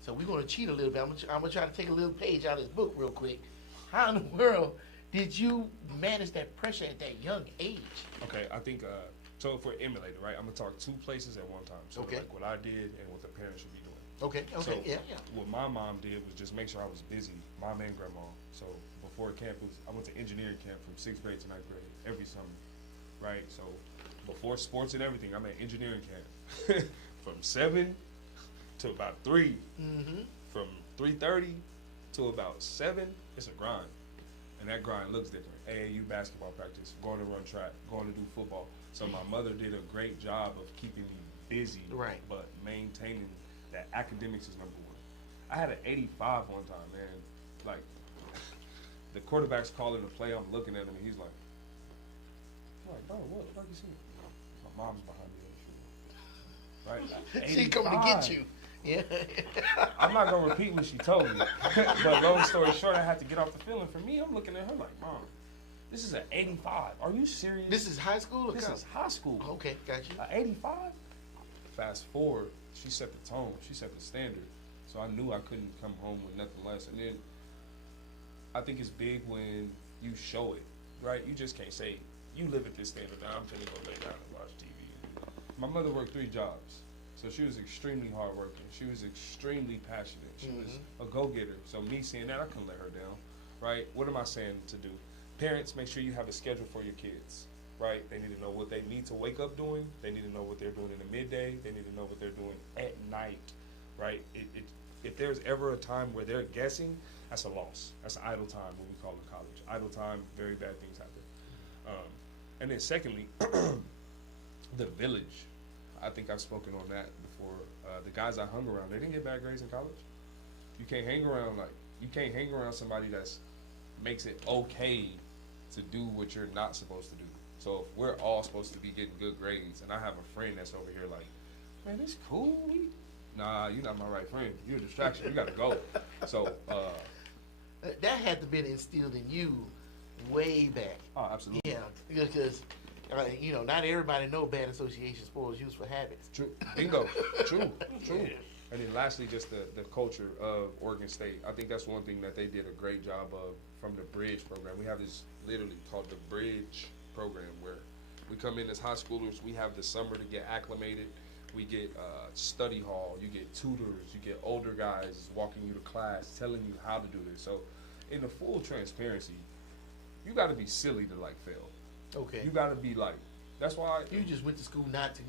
So we're going to cheat a little bit. I'm going to try to take a little page out of this book real quick. How in the world did you manage that pressure at that young age? Okay, I think, so if we're emulating, right, I'm going to talk two places at one time. So like what I did and what the parents should be doing. Okay, So yeah. what my mom did was just make sure I was busy, mom and grandma. So before camp, I went to engineering camp from 6th grade to 9th grade every summer, right? So before sports and everything, I'm at engineering camp from 7 to about 3. From 3:30 to about 7, it's a grind. And that grind looks different. AAU basketball practice, going to run track, going to do football. So my mother did a great job of keeping me busy, right, but maintaining that academics is number one. I had an 85 one time, man. Like, the quarterback's calling the play, I'm looking at him, and he's like, bro, what are you seeing? My mom's behind me on the field. Right? She coming to get you. Yeah. I'm not going to repeat what she told me. But long story short, I had to get off the field. And for me, I'm looking at her like, Mom, this is an 85. Are you serious? This is high school? This is high school. Okay, got you. An 85? Fast forward, she set the tone. She set the standard. So I knew I couldn't come home with nothing less. And then I think it's big when you show it, right? You just can't say, you live at this standard, now I'm finna go lay down and watch TV. My mother worked 3 jobs. So she was extremely hardworking. She was extremely passionate. She was a go-getter. So me seeing that, I couldn't let her down, right? What am I saying to do? Parents, make sure you have a schedule for your kids, right? They need to know what they need to wake up doing. They need to know what they're doing in the midday. They need to know what they're doing at night, right? If there's ever a time where they're guessing, that's a loss. That's idle time, what we call in college. Idle time, very bad things happen. And then secondly, the village. I think I've spoken on that before. The guys I hung around, they didn't get bad grades in college. You can't hang around somebody that's makes it okay to do what you're not supposed to do. So if we're all supposed to be getting good grades, and I have a friend that's over here like, man, it's cool. Nah, you're not my right friend. You're a distraction. You gotta go. So that had to been instilled in you way back. oh, absolutely. Yeah, because not everybody know bad association spoils useful habits. True. Bingo. True. True. And then lastly, just the culture of Oregon State. I think that's one thing that they did a great job of from the Bridge program. We have this literally called the Bridge program where we come in as high schoolers. We have the summer to get acclimated. We get study hall. You get tutors. You get older guys walking you to class, telling you how to do this. So in the full transparency, you got to be silly to like fail. Okay. You got to be like, that's why. You just went to school not to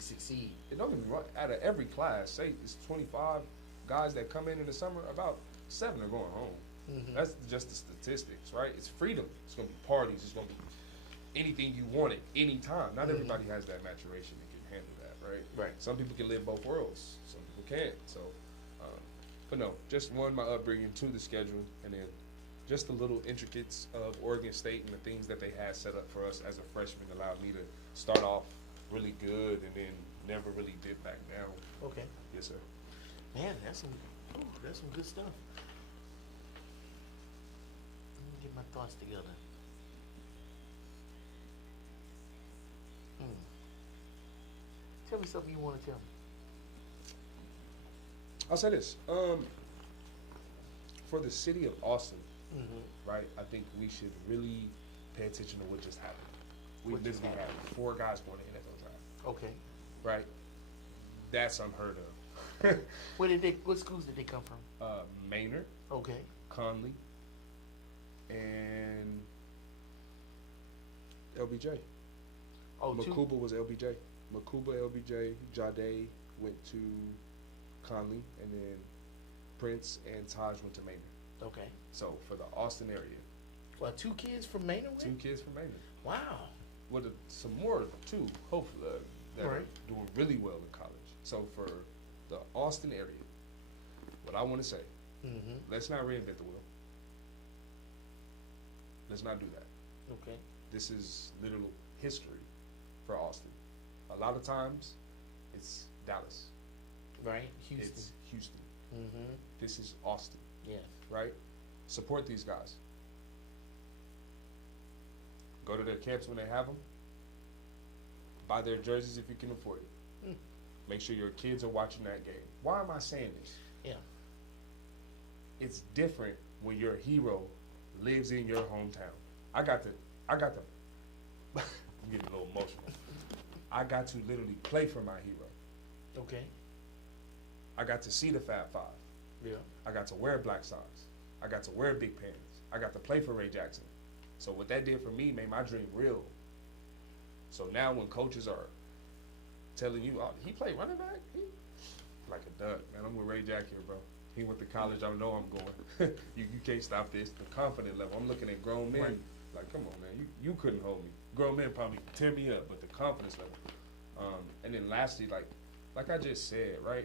succeed. It don't get me wrong. Out of every class, say it's 25 guys that come in the summer, about 7 are going home. Mm-hmm. That's just the statistics, right? It's freedom. It's gonna be parties. It's gonna be anything you want at any time. Not everybody has that maturation that can handle that, right? Right. Some people can live both worlds. Some people can't. So, but no, just one, my upbringing, 2, the schedule, and then just the little intricacies of Oregon State and the things that they had set up for us as a freshman allowed me to start off really good and then never really dip back down. Okay. Yes, sir. Man, that's some good stuff. Let me get my thoughts together. Tell me something you want to tell me. I'll say this. For the city of Austin, right, I think we should really pay attention to what just happened. We What just literally had 4 guys going to NFL draft, Okay. right? That's unheard of. What schools did they come from? Maynard, Okay. Conley, and LBJ. Oh, Makuba was LBJ. Makuba, LBJ, Jade went to Conley, and then Prince and Taj went to Maynard. Okay. So for the Austin area, Well, 2 kids from Maynard? 2 kids from Maynard. Wow. With some more too, hopefully, that are Right. doing really well in college. So for the Austin area, what I want to say, let's not reinvent the wheel. Let's not do that. Okay. This is literal history for Austin. A lot of times, it's Dallas. Right. Houston. It's Houston. Mm-hmm. This is Austin, Yes. right? Support these guys. Go to their camps when they have them. Buy their jerseys if you can afford it. Mm. Make sure your kids are watching that game. Why am I saying this? Yeah. It's different when your hero lives in your hometown. I got to I'm getting a little emotional. I got to literally play for my hero. Okay. I got to see the Fab Five. Yeah. I got to wear black socks. I got to wear big pants. I got to play for Ray Jackson. So what that did for me made my dream real. So now when coaches are telling you, oh, he played running back? He like a duck, man. I'm with Ray Jack here, bro. He went to college, I know I'm going. you can't stop this. The confidence level. I'm looking at grown men. Right. Like, come on, man. You couldn't hold me. Grown men probably tear me up, but the confidence level. And then lastly, like I just said, right?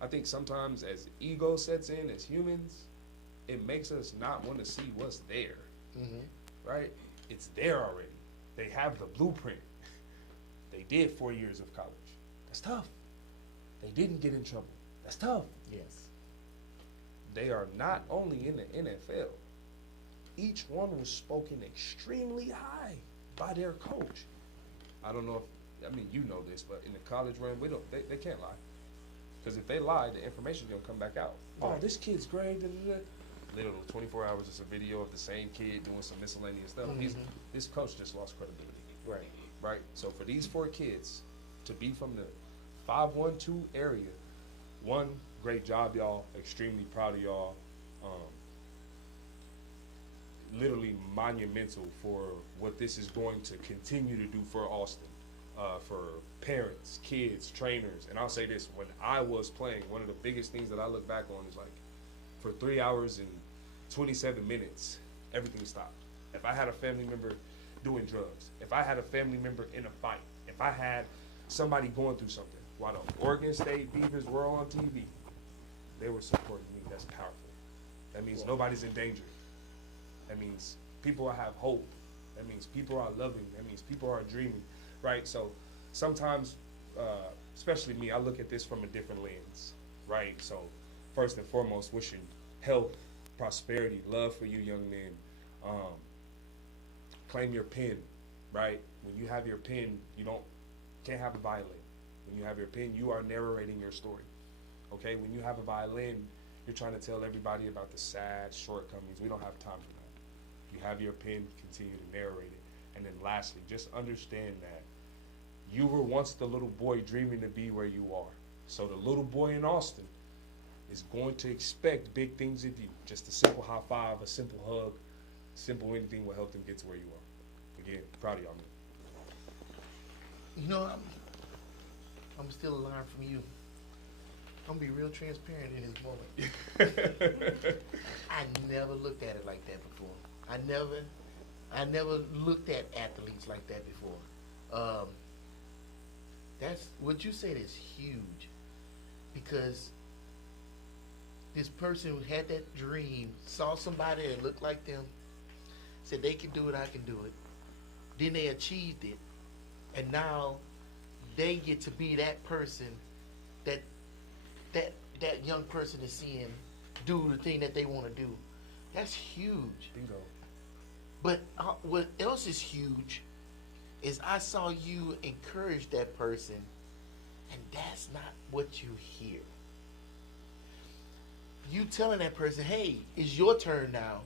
I think sometimes as ego sets in as humans, it makes us not want to see what's there. Mm-hmm. Right? It's there already. They have the blueprint. They did 4 years of college. That's tough. They didn't get in trouble. That's tough. Yes. They are not only in the NFL. Each one was spoken extremely high by their coach. I don't know if, I mean, you know this, but in the college realm, they can't lie. Because if they lie, the information's gonna come back out. Oh, Right. this kid's grade. Da, da, da. Literally 24 hours is a video of the same kid doing some miscellaneous stuff. This coach just lost credibility. Right. Right? So for these 4 kids to be from the 512 area, one, great job, y'all. Extremely proud of y'all. Literally monumental for what this is going to continue to do for Austin, for parents, kids, trainers. And I'll say this, when I was playing, one of the biggest things that I look back on is like, for 3 hours and 27 minutes, everything stopped. If I had a family member doing drugs, if I had a family member in a fight, if I had somebody going through something, while the Oregon State Beavers were on TV, they were supporting me. That's powerful. That means nobody's in danger. That means people have hope. That means people are loving. That means people are dreaming, right? So sometimes, especially me, I look at this from a different lens, right? So first and foremost, wishing health, prosperity, love for you young men. Claim your pen, right? When you have your pen, you can't have a violin. When you have your pen, you are narrating your story, okay? When you have a violin, you're trying to tell everybody about the sad shortcomings. We don't have time for that. You have your pen, continue to narrate it. And then lastly, just understand that you were once the little boy dreaming to be where you are. So the little boy in Austin is going to expect big things of you. Just a simple high five, a simple hug, simple anything will help them get to where you are. Again, proud of y'all, man. You know, I'm still learning from you. I'm gonna be real transparent in this moment. I never looked at it like that before. I never looked at athletes like that before. That's what you said is huge, because this person who had that dream saw somebody that looked like them, said they can do it, I can do it. Then they achieved it, and now they get to be that person that young person is seeing do the thing that they want to do. That's huge. Bingo. But what else is huge is I saw you encourage that person, and that's not what you hear. You telling that person, hey, it's your turn now.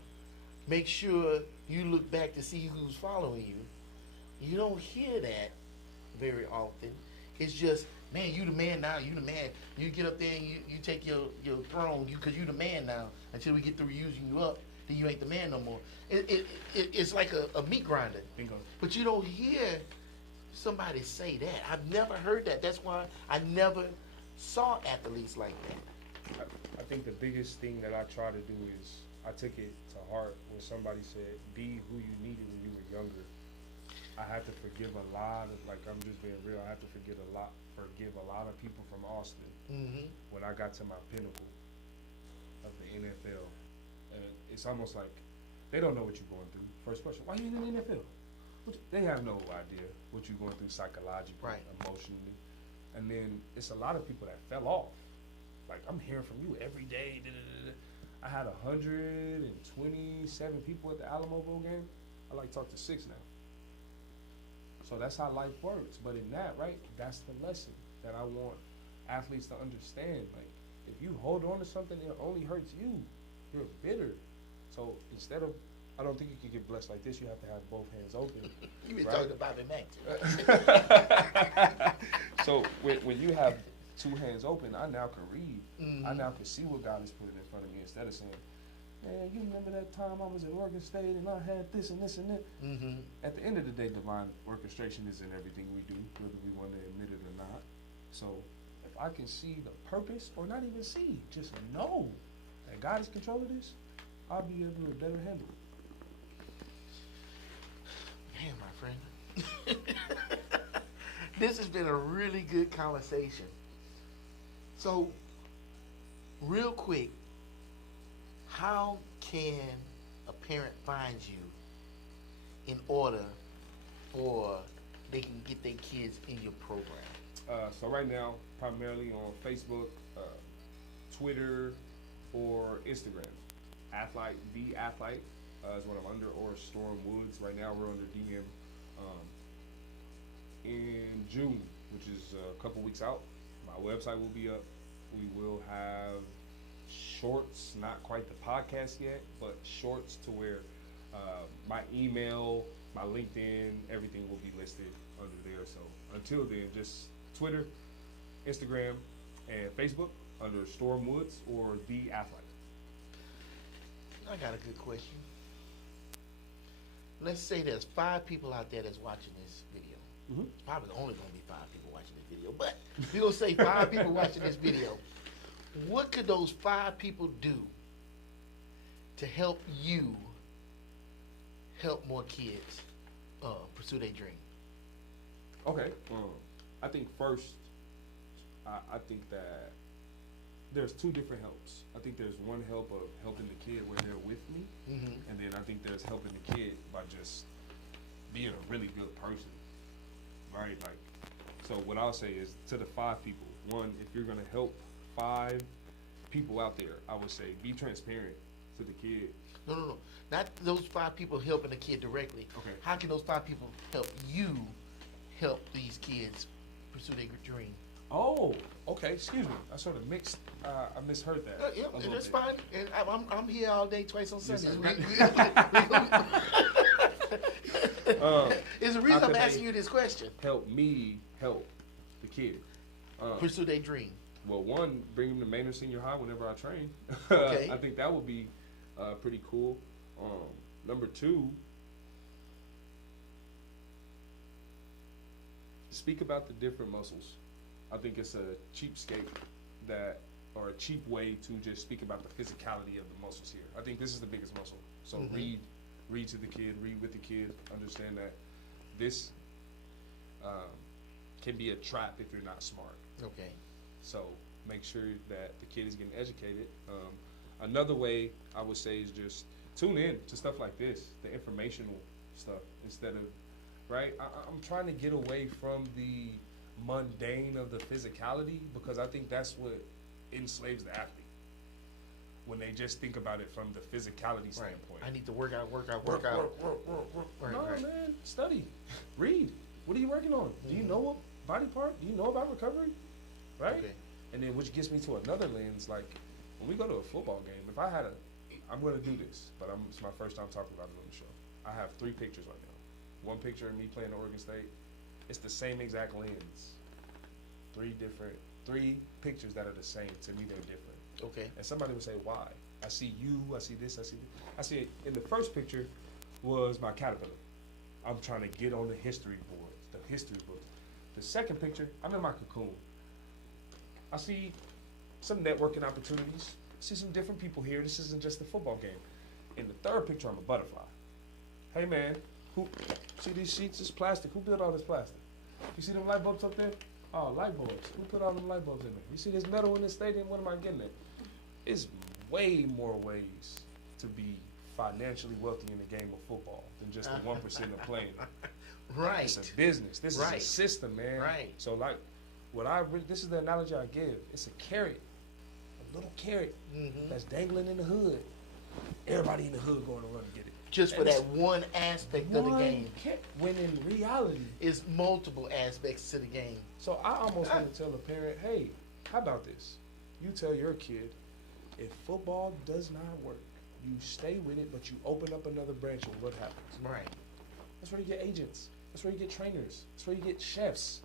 Make sure you look back to see who's following you. You don't hear that very often. It's just, man, you the man now. You the man. You get up there and you take your throne because you the man now. Until we get through using you up, then you ain't the man no more. It's like a meat grinder. Bingo. But you don't hear somebody say that. I've never heard that. That's why I never saw athletes like that. I think the biggest thing that I try to do is I took it to heart when somebody said, be who you needed when you were younger. I had to forgive a lot of, like, I'm just being real, I had to forgive a lot of people from Austin when I got to my pinnacle of the NFL. And it's almost like they don't know what you're going through. First question, why you in the NFL? They have no idea what you're going through psychologically, right, emotionally. And then it's a lot of people that fell off. Like, I'm hearing from you every day. I had 127 people at the Alamo Bowl game. I like talk to 6 now. So that's how life works. But in that, right, that's the lesson that I want athletes to understand. Like, if you hold on to something that only hurts you, you're bitter. So instead of, I don't think you can get blessed like this. You have to have both hands open. You been right? talking about it next. So when you have 2 hands open, I now can read. I now can see what God is putting in front of me instead of saying, man, you remember that time I was at Oregon State and I had this and this and that. At the end of the day, divine orchestration is in everything we do, whether we want to admit it or not. So if I can see the purpose, or not even see, just know that God is control of this, I'll be able to better handle it. Man, my friend. This has been a really good conversation. So, real quick, how can a parent find you in order for they can get their kids in your program? So right now, primarily on Facebook, Twitter, or Instagram. Athelight, the Athelight is what I'm under, or Storm Woods. Right now we're under DM. In June, which is a couple weeks out, my website will be up. We will have shorts, not quite the podcast yet, but shorts to where my email, my LinkedIn, everything will be listed under there. So until then, just Twitter, Instagram, and Facebook under Storm Woods or The Athelight. I got a good question. Let's say there's 5 people out there that's watching this video. Mm-hmm. Probably only going to be 5 people watching this video, but we're going to say 5 people watching this video. What could those 5 people do to help you help more kids pursue their dream? Okay. I think first, I think that there's 2 different helps. I think there's one help of helping the kid where they're with me, and then I think there's helping the kid by just being a really good person, right? Like, so what I'll say is to the 5 people, one, if you're gonna help 5 people out there, I would say be transparent to the kid. No. Not those 5 people helping the kid directly. Okay. How can those 5 people help you help these kids pursue their dream? Oh, okay. Excuse me. I sort of mixed. I misheard that. Yeah, a little that's bit. fine. And I'm here all day, twice on Yes, Sundays. sir. It's the how reason I'm could asking they you this question. Help me help the kid. Pursue their dream. Well, one, bring him to Manor Senior High whenever I train. Okay. I think that would be pretty cool. Number 2, speak about the different muscles. I think it's a cheapskate or a cheap way to just speak about the physicality of the muscles here. I think this is the biggest muscle. So read to the kid, read with the kid, understand that this can be a trap if you're not smart. Okay. So make sure that the kid is getting educated. Another way I would say is just tune in to stuff like this, the informational stuff, instead of, right? I'm trying to get away from the mundane of the physicality, because I think that's what enslaves the athlete when they just think about it from the physicality standpoint. I need to work out. Work. Right, No, right. man, study, read. What are you working on? Do you know what body part? Do you know about recovery? Right? Okay. And then which gets me to another lens, like when we go to a football game, if I had I'm going to do this, but it's my first time talking about it on the show. I have 3 pictures right now. One picture of me playing at Oregon State. It's the same exact lens. 3 pictures that are the same. To me, they're different. Okay. And somebody would say, why? I see you, I see this, I see this. I see it. In the first picture was my caterpillar. I'm trying to get on the history boards, the history books. The second picture, I'm in my cocoon. I see some networking opportunities. I see some different people here. This isn't just a football game. In the third picture, I'm a butterfly. Hey man, see these sheets? It's plastic. Who built all this plastic? You see them light bulbs up there? Oh, light bulbs. Who put all them light bulbs in there? You see this metal in this stadium? What am I getting at? It's way more ways to be financially wealthy in the game of football than just the 1% of playing. Right. It's a business. This is a system, man. Right. So like, this is the analogy I give. It's a carrot, a little carrot that's dangling in the hood. Everybody in the hood going to run and get it. Just for that one aspect of the game. When in reality, it's multiple aspects to the game. So I almost want to tell a parent, hey, how about this? You tell your kid, if football does not work, you stay with it, but you open up another branch and what happens? Right. That's where you get agents. That's where you get trainers. That's where you get chefs.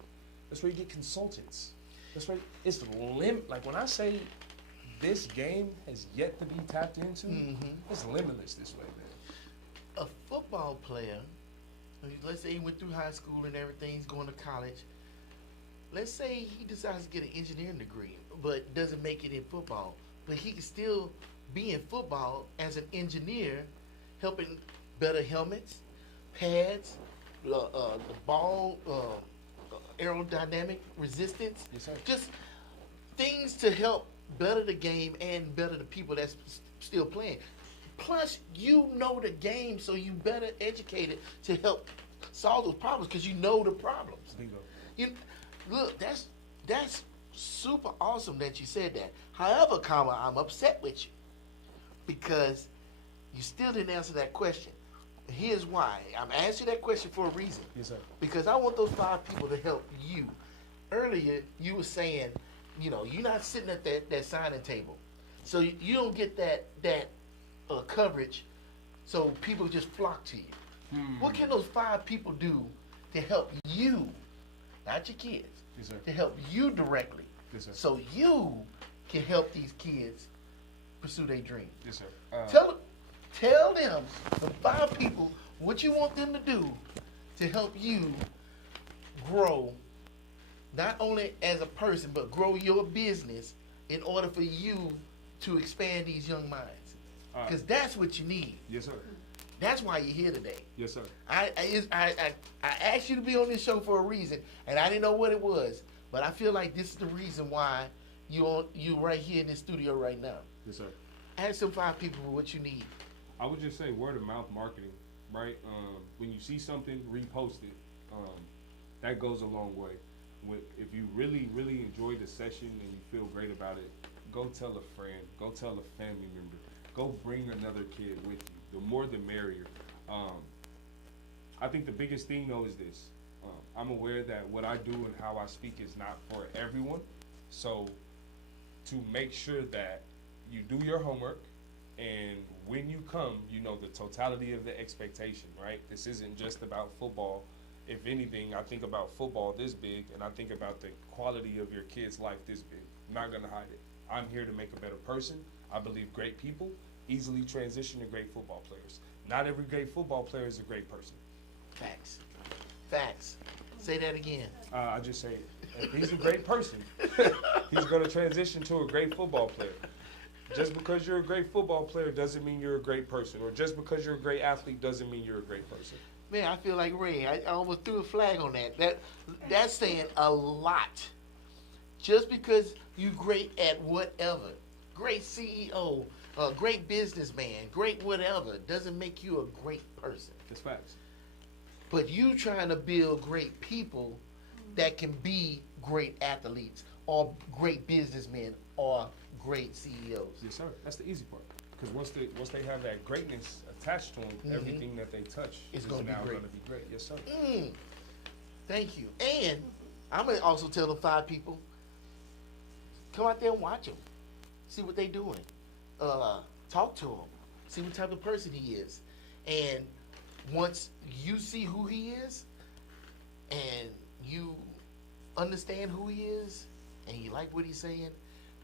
That's where you get consultants. That's where it's like when I say this game has yet to be tapped into, it's limitless this way, man. A football player, let's say he went through high school and everything, he's going to college. Let's say he decides to get an engineering degree, but doesn't make it in football. But he can still be in football as an engineer, helping better helmets, pads, the ball, aerodynamic resistance. Yes, sir. Just things to help better the game and better the people that's still playing. Plus, you know the game, so you better educate it to help solve those problems because you know the problems. Bingo. Look, that's super awesome that you said that. However, I'm upset with you because you still didn't answer that question. Here's why. I'm asking that question for a reason. Yes, sir. Because I want those 5 people to help you. Earlier, you were saying you're not sitting at that signing table, so you don't get that coverage. So people just flock to you. What can those 5 people do to help you, not your kids, Yes, sir. to help you directly, Yes, sir. so you can help these kids pursue their dreams? Yes, sir. Tell them, the 5 people, what you want them to do to help you grow, not only as a person, but grow your business in order for you to expand these young minds. Because that's what you need. Yes, sir. That's why you're here today. Yes, sir. I asked you to be on this show for a reason, and I didn't know what it was, but I feel like this is the reason why you right here in this studio right now. Yes, sir. Ask some 5 people for what you need. I would just say word of mouth marketing, right? When you see something, repost it. That goes a long way. If you really, really enjoy the session and you feel great about it, go tell a friend, go tell a family member, go bring another kid with you. The more the merrier. I think the biggest thing though is this. I'm aware that what I do and how I speak is not for everyone. So to make sure that you do your homework, and when you come, you know the totality of the expectation, right? This isn't just about football. If anything, I think about football this big, and I think about the quality of your kid's life this big. I'm not gonna hide it. I'm here to make a better person. I believe great people easily transition to great football players. Not every great football player is a great person. Facts. Facts. Say that again. I just say, if he's a great person, he's gonna transition to a great football player. Just because you're a great football player doesn't mean you're a great person, or just because you're a great athlete doesn't mean you're a great person. Man, I feel like Ray. I almost threw a flag on that. That's saying a lot. Just because you're great at whatever, great CEO, great businessman, great whatever, doesn't make you a great person. That's facts. But you trying to build great people that can be great athletes or great businessmen or great CEOs. Yes, sir. That's the easy part. Because once they have that greatness attached to them, everything that they touch is now going to be great. Yes, sir. Thank you. And I'm going to also tell the 5 people, come out there and watch them. See what they're doing. Talk to him. See what type of person he is. And once you see who he is and you understand who he is and you like what he's saying,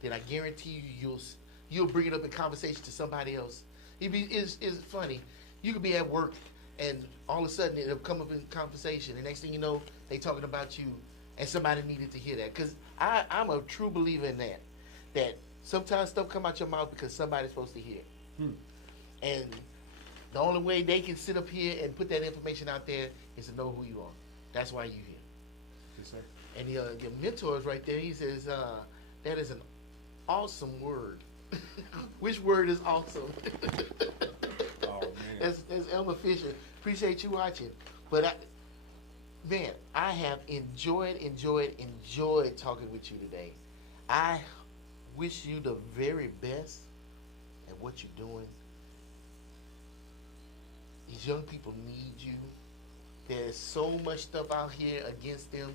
then I guarantee you you'll bring it up in conversation to somebody else. It's funny. You could be at work and all of a sudden it'll come up in conversation, and next thing you know, they talking about you, and somebody needed to hear that. Because I'm a true believer in that sometimes stuff come out your mouth because somebody's supposed to hear. And the only way they can sit up here and put that information out there is to know who you are. That's why you're here. Yes, sir. And your mentor is right there. He says, that is an awesome word. Which word is awesome? Oh, man. That's Elmer Fisher. Appreciate you watching. But I have enjoyed talking with you today. I wish you the very best at what you're doing. These young people need you. There's so much stuff out here against them,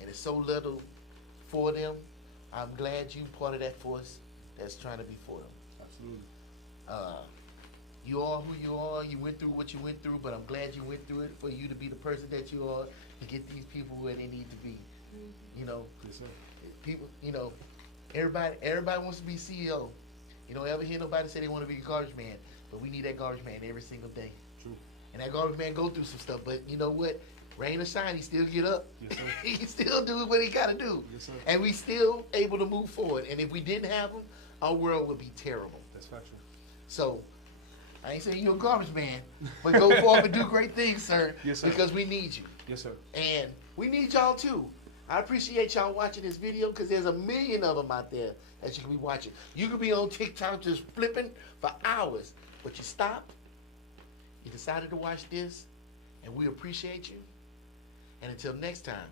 and it's so little for them. I'm glad you part of that force that's trying to be for them. Absolutely. You are who you are. You went through what you went through, but I'm glad you went through it for you to be the person that you are, to get these people where they need to be. You know, Yes, sir. people. You know, everybody wants to be CEO. You don't ever hear nobody say they want to be a garbage man, but we need that garbage man every single day. True. And that garbage man go through some stuff, but you know what? Rain or shine, he still get up. Yes, sir. He still do what he got to do. Yes, sir. And we still able to move forward. And if we didn't have him, our world would be terrible. That's factual. So, I ain't saying you're a garbage man, but go forward and do great things, sir. Yes, sir. Because we need you. Yes, sir. And we need y'all too. I appreciate y'all watching this video because there's a million of them out there that you can be watching. You could be on TikTok just flipping for hours, but you stopped, you decided to watch this, and we appreciate you. And until next time,